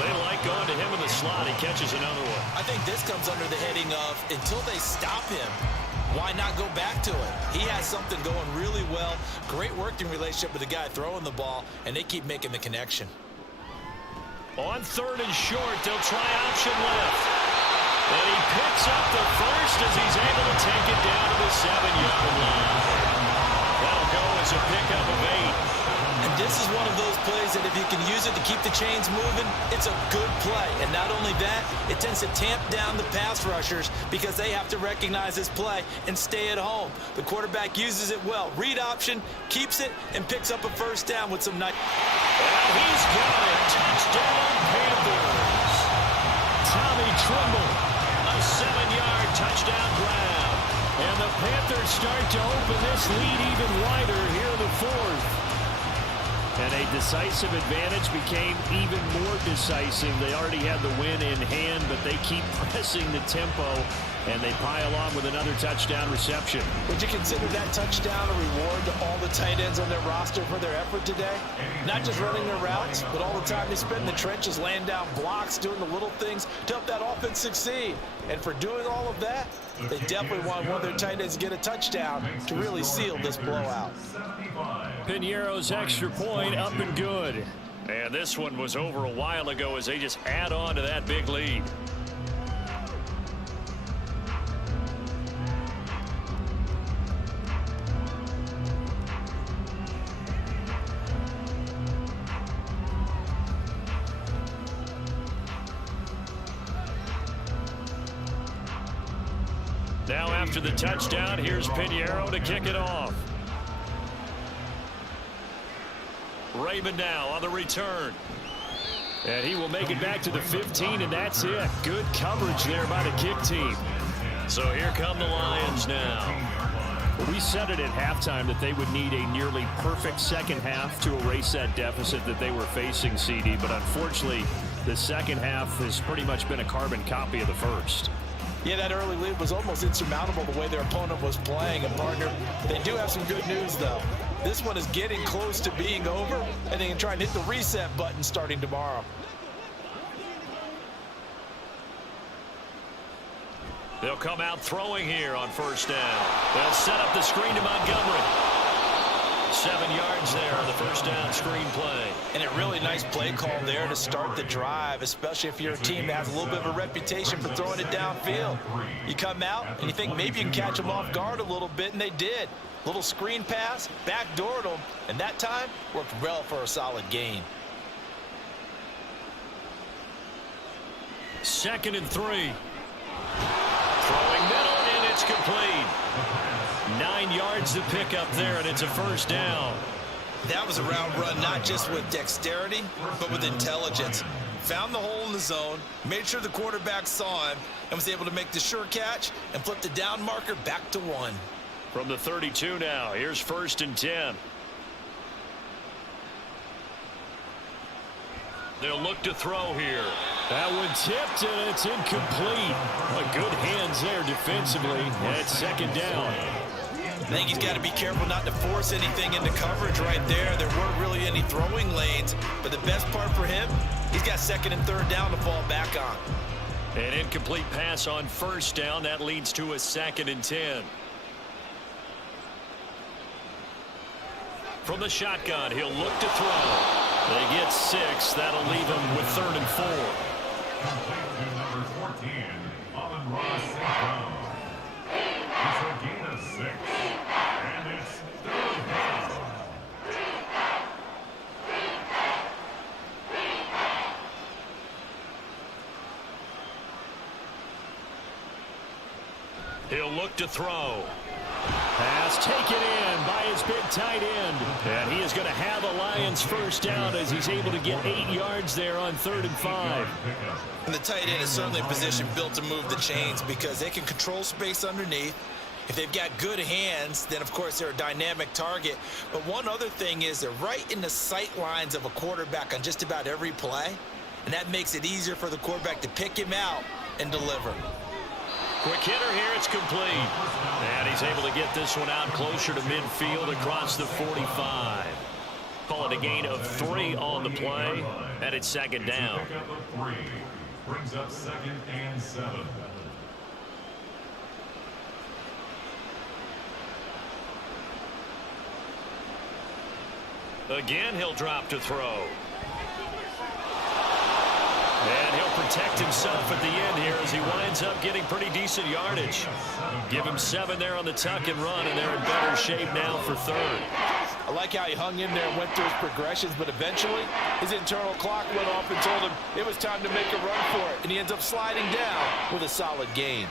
They like going to him in the slot. He catches another one. I think this comes under the heading of until they stop him, why not go back to it? He has something going really well. Great working relationship with the guy throwing the ball, and they keep making the connection. On 3rd and short, they'll try option left. And he picks up the first as he's able to take it down to the 7-yard line. That'll go as a pickup of 8. And this is one of those plays that if you can use it to keep the chains moving, it's a good play. And not only that, it tends to tamp down the pass rushers because they have to recognize this play and stay at home. The quarterback uses it well. Read option, keeps it, and picks up a first down with some nice. And he's got it. Touchdown, Panthers. Tommy Tremble, a 7-yard touchdown grab. And the Panthers start to open this lead even wider here in the 4th. And a decisive advantage became even more decisive. They already had the win in hand, but they keep pressing the tempo, and they pile on with another touchdown reception. Would you consider that touchdown a reward to all the tight ends on their roster for their effort today? Not just running their routes, but all the time they spend in the trenches, laying down blocks, doing the little things to help that offense succeed. And for doing all of that, they definitely want one of their tight ends to get a touchdown to really seal this blowout. Piñeiro's extra point up and good. And this one was over a while ago as they just add on to that big lead. Now after the touchdown, here's Piñeiro to kick it off. Raymond now on the return. And he will make it back to the 15, and that's it. Good coverage there by the kick team. So here come the Lions now. Well, we said it at halftime that they would need a nearly perfect second half to erase that deficit that they were facing, CD. But unfortunately, the second half has pretty much been a carbon copy of the first. Yeah, that early lead was almost insurmountable the way their opponent was playing. And, partner, they do have some good news, though. This one is getting close to being over, and they can try and hit the reset button starting tomorrow. They'll come out throwing here on first down. They'll set up the screen to Montgomery. 7 yards there on the first down screen play. And a really nice play call there to start the drive, especially if you're a team that has a little bit of a reputation for throwing it downfield. You come out and you think maybe you can catch them off guard a little bit, and they did. Little screen pass, backdoored them, and that time worked well for a solid gain. 2nd and 3. Throwing middle, and it's complete. 9 yards to pick up there, and it's a first down. That was a route run not just with dexterity, but with intelligence. Found the hole in the zone, made sure the quarterback saw him, and was able to make the sure catch and flip the down marker back to 1. From the 32 now, here's 1st and 10. They'll look to throw here. That one tipped, and it's incomplete. Well, good hands there defensively, and it's 2nd down. I think he's got to be careful not to force anything into coverage right there. There weren't really any throwing lanes, but the best part for him, he's got 2nd and 3rd down to fall back on. An incomplete pass on first down. That leads to a 2nd and 10. From the shotgun, he'll look to throw. They get 6. That'll leave him with 3rd and 4. Number 14, Allen Ross down. It's a gain of 6, and it's 3rd down. He'll look to throw. Pass taken in by his big tight end. And he is going to have a Lions first down as he's able to get 8 yards there on 3rd and 5. And the tight end is certainly a position built to move the chains because they can control space underneath. If they've got good hands, then, of course, they're a dynamic target. But one other thing is they're right in the sight lines of a quarterback on just about every play. And that makes it easier for the quarterback to pick him out and deliver. Quick hitter here, it's complete. And he's able to get this one out closer to midfield across the 45. Call it a gain of 3 on the play, and it's second down. Pickup of 3 brings up 2nd and 7. Again, he'll drop to throw. And he'll protect himself at the end here as he winds up getting pretty decent yardage. Give him 7 there on the tuck and run, and they're in better shape now for 3rd. I like how he hung in there and went through his progressions, but eventually his internal clock went off and told him it was time to make a run for it, and he ends up sliding down with a solid gain.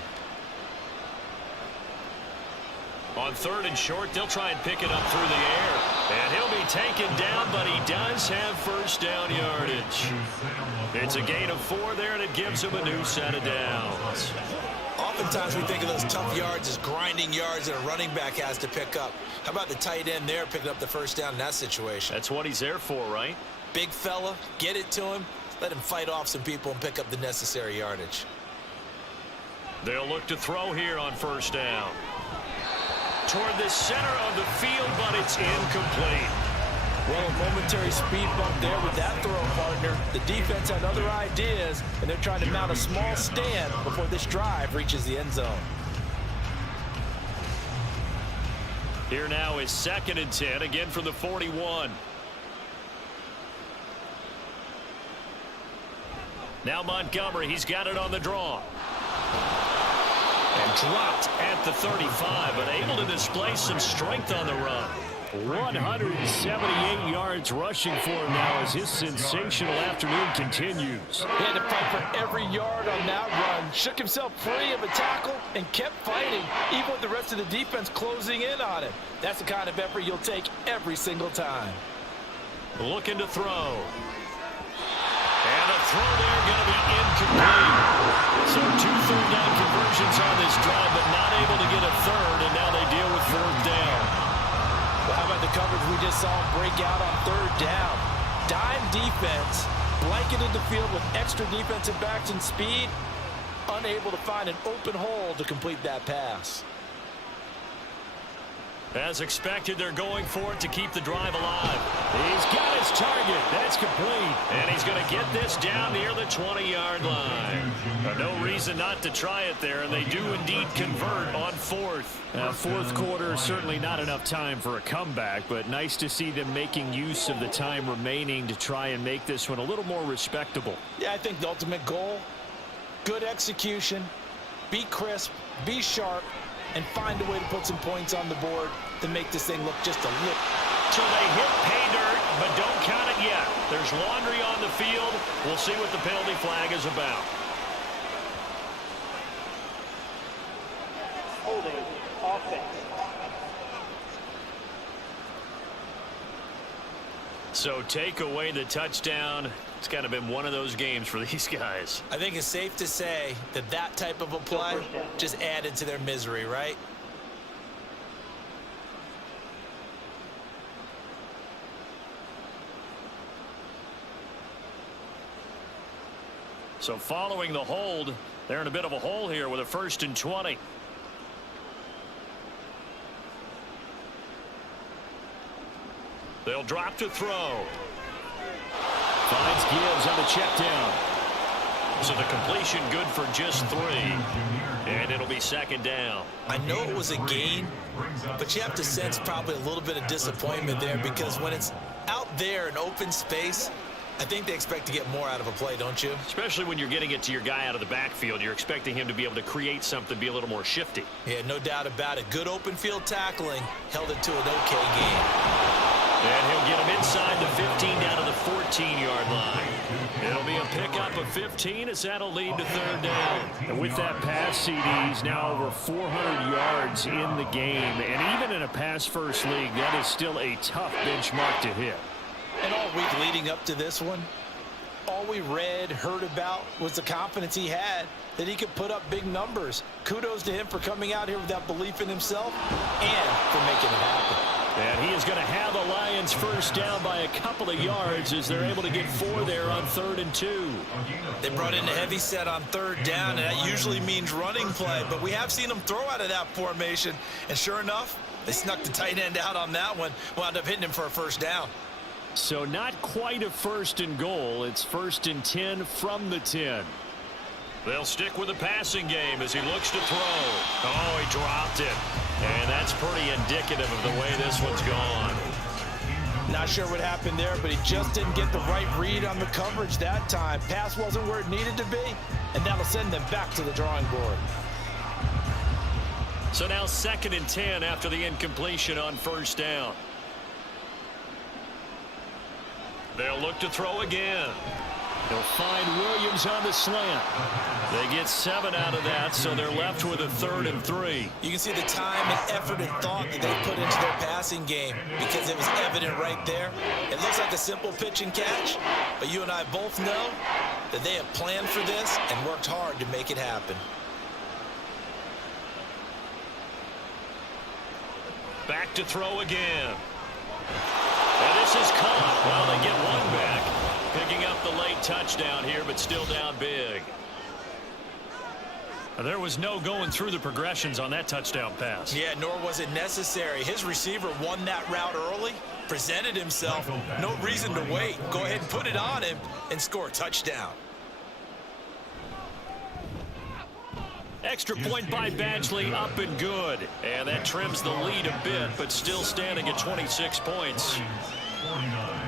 On 3rd and short, they'll try and pick it up through the air. And he'll be taken down, but he does have first down yardage. It's a gain of 4 there, and it gives him a new set of downs. Oftentimes we think of those tough yards as grinding yards that a running back has to pick up. How about the tight end there picking up the first down in that situation? That's what he's there for, right? Big fella, get it to him, let him fight off some people and pick up the necessary yardage. They'll look to throw here on first down. Toward the center of the field, but it's incomplete. Well, a momentary speed bump there with that throw, partner. The defense had other ideas, and they're trying to mount a small stand before this drive reaches the end zone. Here now is 2nd and 10, again from the 41. Now Montgomery, he's got it on the draw. And dropped at the 35, but able to display some strength on the run. 178 yards rushing for him now as his sensational afternoon continues. He had to fight for every yard on that run, shook himself free of a tackle, and kept fighting, even with the rest of the defense closing in on him. That's the kind of effort you'll take every single time. Looking to throw. And the throw there going to be incomplete. So 2 third down conversions on this drive, but not able to get a 3rd, and now they deal with 4th down. Well, how about the coverage we just saw him break out on 3rd down? Dime defense, blanketed the field with extra defensive backs and speed, unable to find an open hole to complete that pass. As expected, they're going for it to keep the drive alive. He's got his target. That's complete. And he's going to get this down near the 20-yard line. No reason not to try it there, and they do indeed convert on 4th. 4th quarter, certainly not enough time for a comeback, but nice to see them making use of the time remaining to try and make this one a little more respectable. Yeah, I think the ultimate goal, good execution, be crisp, be sharp, and find a way to put some points on the board to make this thing look just a little. So they hit pay dirt, but don't count it yet. There's laundry on the field. We'll see what the penalty flag is about. Holding offense. So take away the touchdown. It's kind of been one of those games for these guys. I think it's safe to say that that type of a play just added to their misery, right? So following the hold, they're in a bit of a hole here with a 1st and 20. They'll drop to throw. Finds Gibbs on the check down. So the completion good for just 3. And it'll be 2nd down. I know it was a gain, but you have to sense probably a little bit of disappointment there because when it's out there in open space, I think they expect to get more out of a play, don't you? Especially when you're getting it to your guy out of the backfield. You're expecting him to be able to create something, be a little more shifty. Yeah, no doubt about it. Good open field tackling held it to an okay game. And he'll get him inside the 15 down to the 14-yard line. It'll be a pickup of 15 as that'll lead to 3rd down. And with that pass, CD, he's now over 400 yards in the game. And even in a pass-first league, that is still a tough benchmark to hit. And all week leading up to this one, all we read, heard about was the confidence he had that he could put up big numbers. Kudos to him for coming out here with that belief in himself and for making it happen. And he is going to have the Lions first down by a couple of yards as they're able to get 4 there on 3rd and 2. They brought in a heavy set on 3rd down, and that usually means running play. But we have seen them throw out of that formation. And sure enough, they snuck the tight end out on that one, wound up hitting him for a first down. So not quite a 1st and goal. It's 1st and 10 from the 10. They'll stick with the passing game as he looks to throw. Oh, he dropped it. And that's pretty indicative of the way this one's gone. Not sure what happened there, but he just didn't get the right read on the coverage that time. Pass wasn't where it needed to be, and that'll send them back to the drawing board. So now 2nd and 10 after the incompletion on 1st down. They'll look to throw again. They'll find Williams on the slant. They get 7 out of that, so they're left with a 3rd and 3. You can see the time and effort and thought that they put into their passing game because it was evident right there. It looks like a simple pitch and catch, but you and I both know that they have planned for this and worked hard to make it happen. Back to throw again. And this is caught. Well, they get 1 back. Picking up the late touchdown here, but still down big. There was no going through the progressions on that touchdown pass. Yeah, nor was it necessary. His receiver won that route early, presented himself. No reason to wait. Go ahead and put it on him and score a touchdown. Extra point by Badgley, up and good. And that trims the lead a bit, but still standing at 26 points. 49.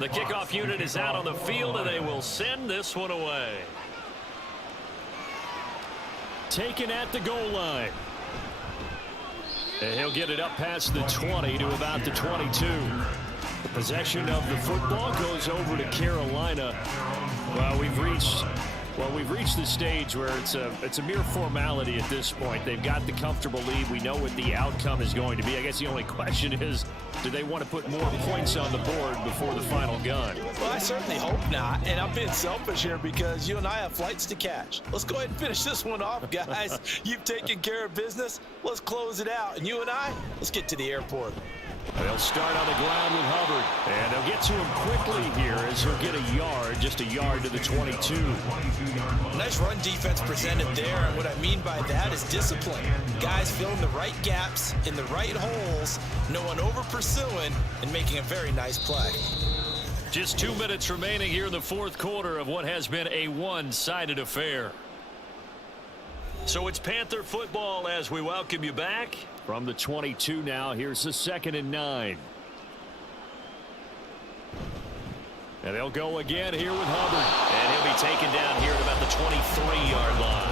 The kickoff unit is out on the field, and they will send this one away. Taken at the goal line. And he'll get it up past the 20 to about the 22. The possession of the football goes over to Carolina. Well, we've reached the stage where it's a mere formality at this point. They've got the comfortable lead. We know what the outcome is going to be. I guess the only question is, do they want to put more points on the board before the final gun? Well, I certainly hope not, and I'm being selfish here because you and I have flights to catch. Let's go ahead and finish this one off, guys. You've taken care of business. Let's close it out, and you and I, let's get to the airport. They'll start on the ground with Hubbard, and they'll get to him quickly here as he'll get a yard, just a yard to the 22. Nice run defense presented there, and what I mean by that is discipline. Guys filling the right gaps in the right holes, no one over pursuing, and making a very nice play. Just 2 minutes remaining here in the 4th quarter of what has been a one-sided affair. So it's Panther football as we welcome you back. From the 22 now, here's the 2nd and 9. And they'll go again here with Hubbard. And he'll be taken down here at about the 23-yard line.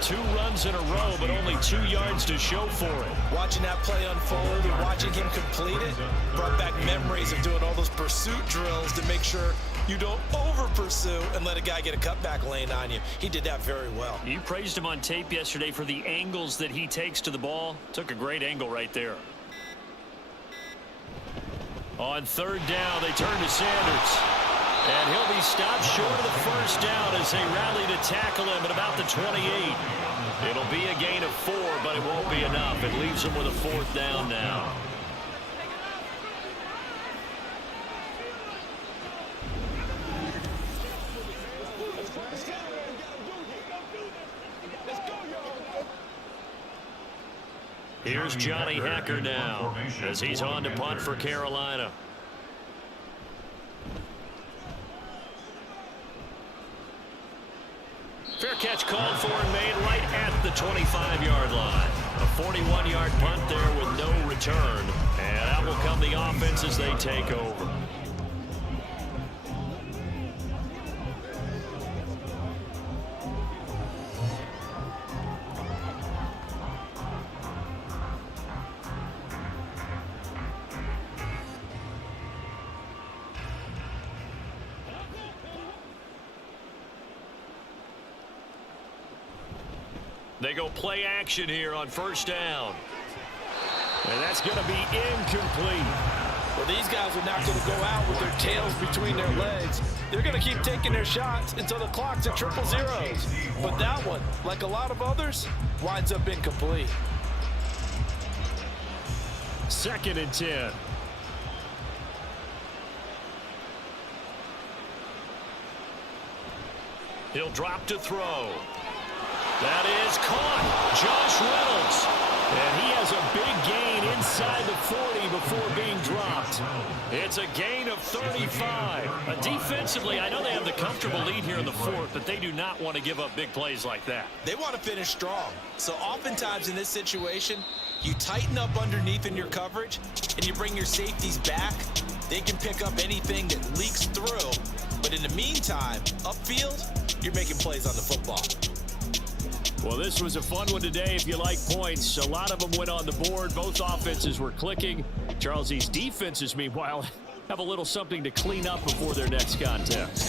2 runs in a row, but only 2 yards to show for it. Watching that play unfold and watching him complete it brought back memories of doing all those pursuit drills to make sure you don't over-pursue and let a guy get a cutback lane on you. He did that very well. You praised him on tape yesterday for the angles that he takes to the ball. Took a great angle right there. On 3rd down, they turn to Sanders. And he'll be stopped short of the first down as they rally to tackle him at about the 28. It'll be a gain of 4, but it won't be enough. It leaves them with a 4th down now. Here's Johnny Hacker now as he's on to punt for Carolina. Fair catch called for and made right at the 25-yard line. A 41-yard punt there with no return. And out will come the offense as they take over. They go play action here on first down. And that's going to be incomplete. Well, these guys are not going to go out with their tails between their legs. They're going to keep taking their shots until the clock's at 000. But that one, like a lot of others, winds up incomplete. 2nd and 10. He'll drop to throw. That is caught. Josh Reynolds. And he has a big gain inside the 40 before being dropped. It's a gain of 35. Defensively, I know they have the comfortable lead here in the 4th, but they do not want to give up big plays like that. They want to finish strong. So oftentimes in this situation, you tighten up underneath in your coverage and you bring your safeties back. They can pick up anything that leaks through. But in the meantime, upfield, you're making plays on the football. Well, this was a fun one today if you like points. A lot of them went on the board. Both offenses were clicking. Charles, these defenses, meanwhile, have a little something to clean up before their next contest.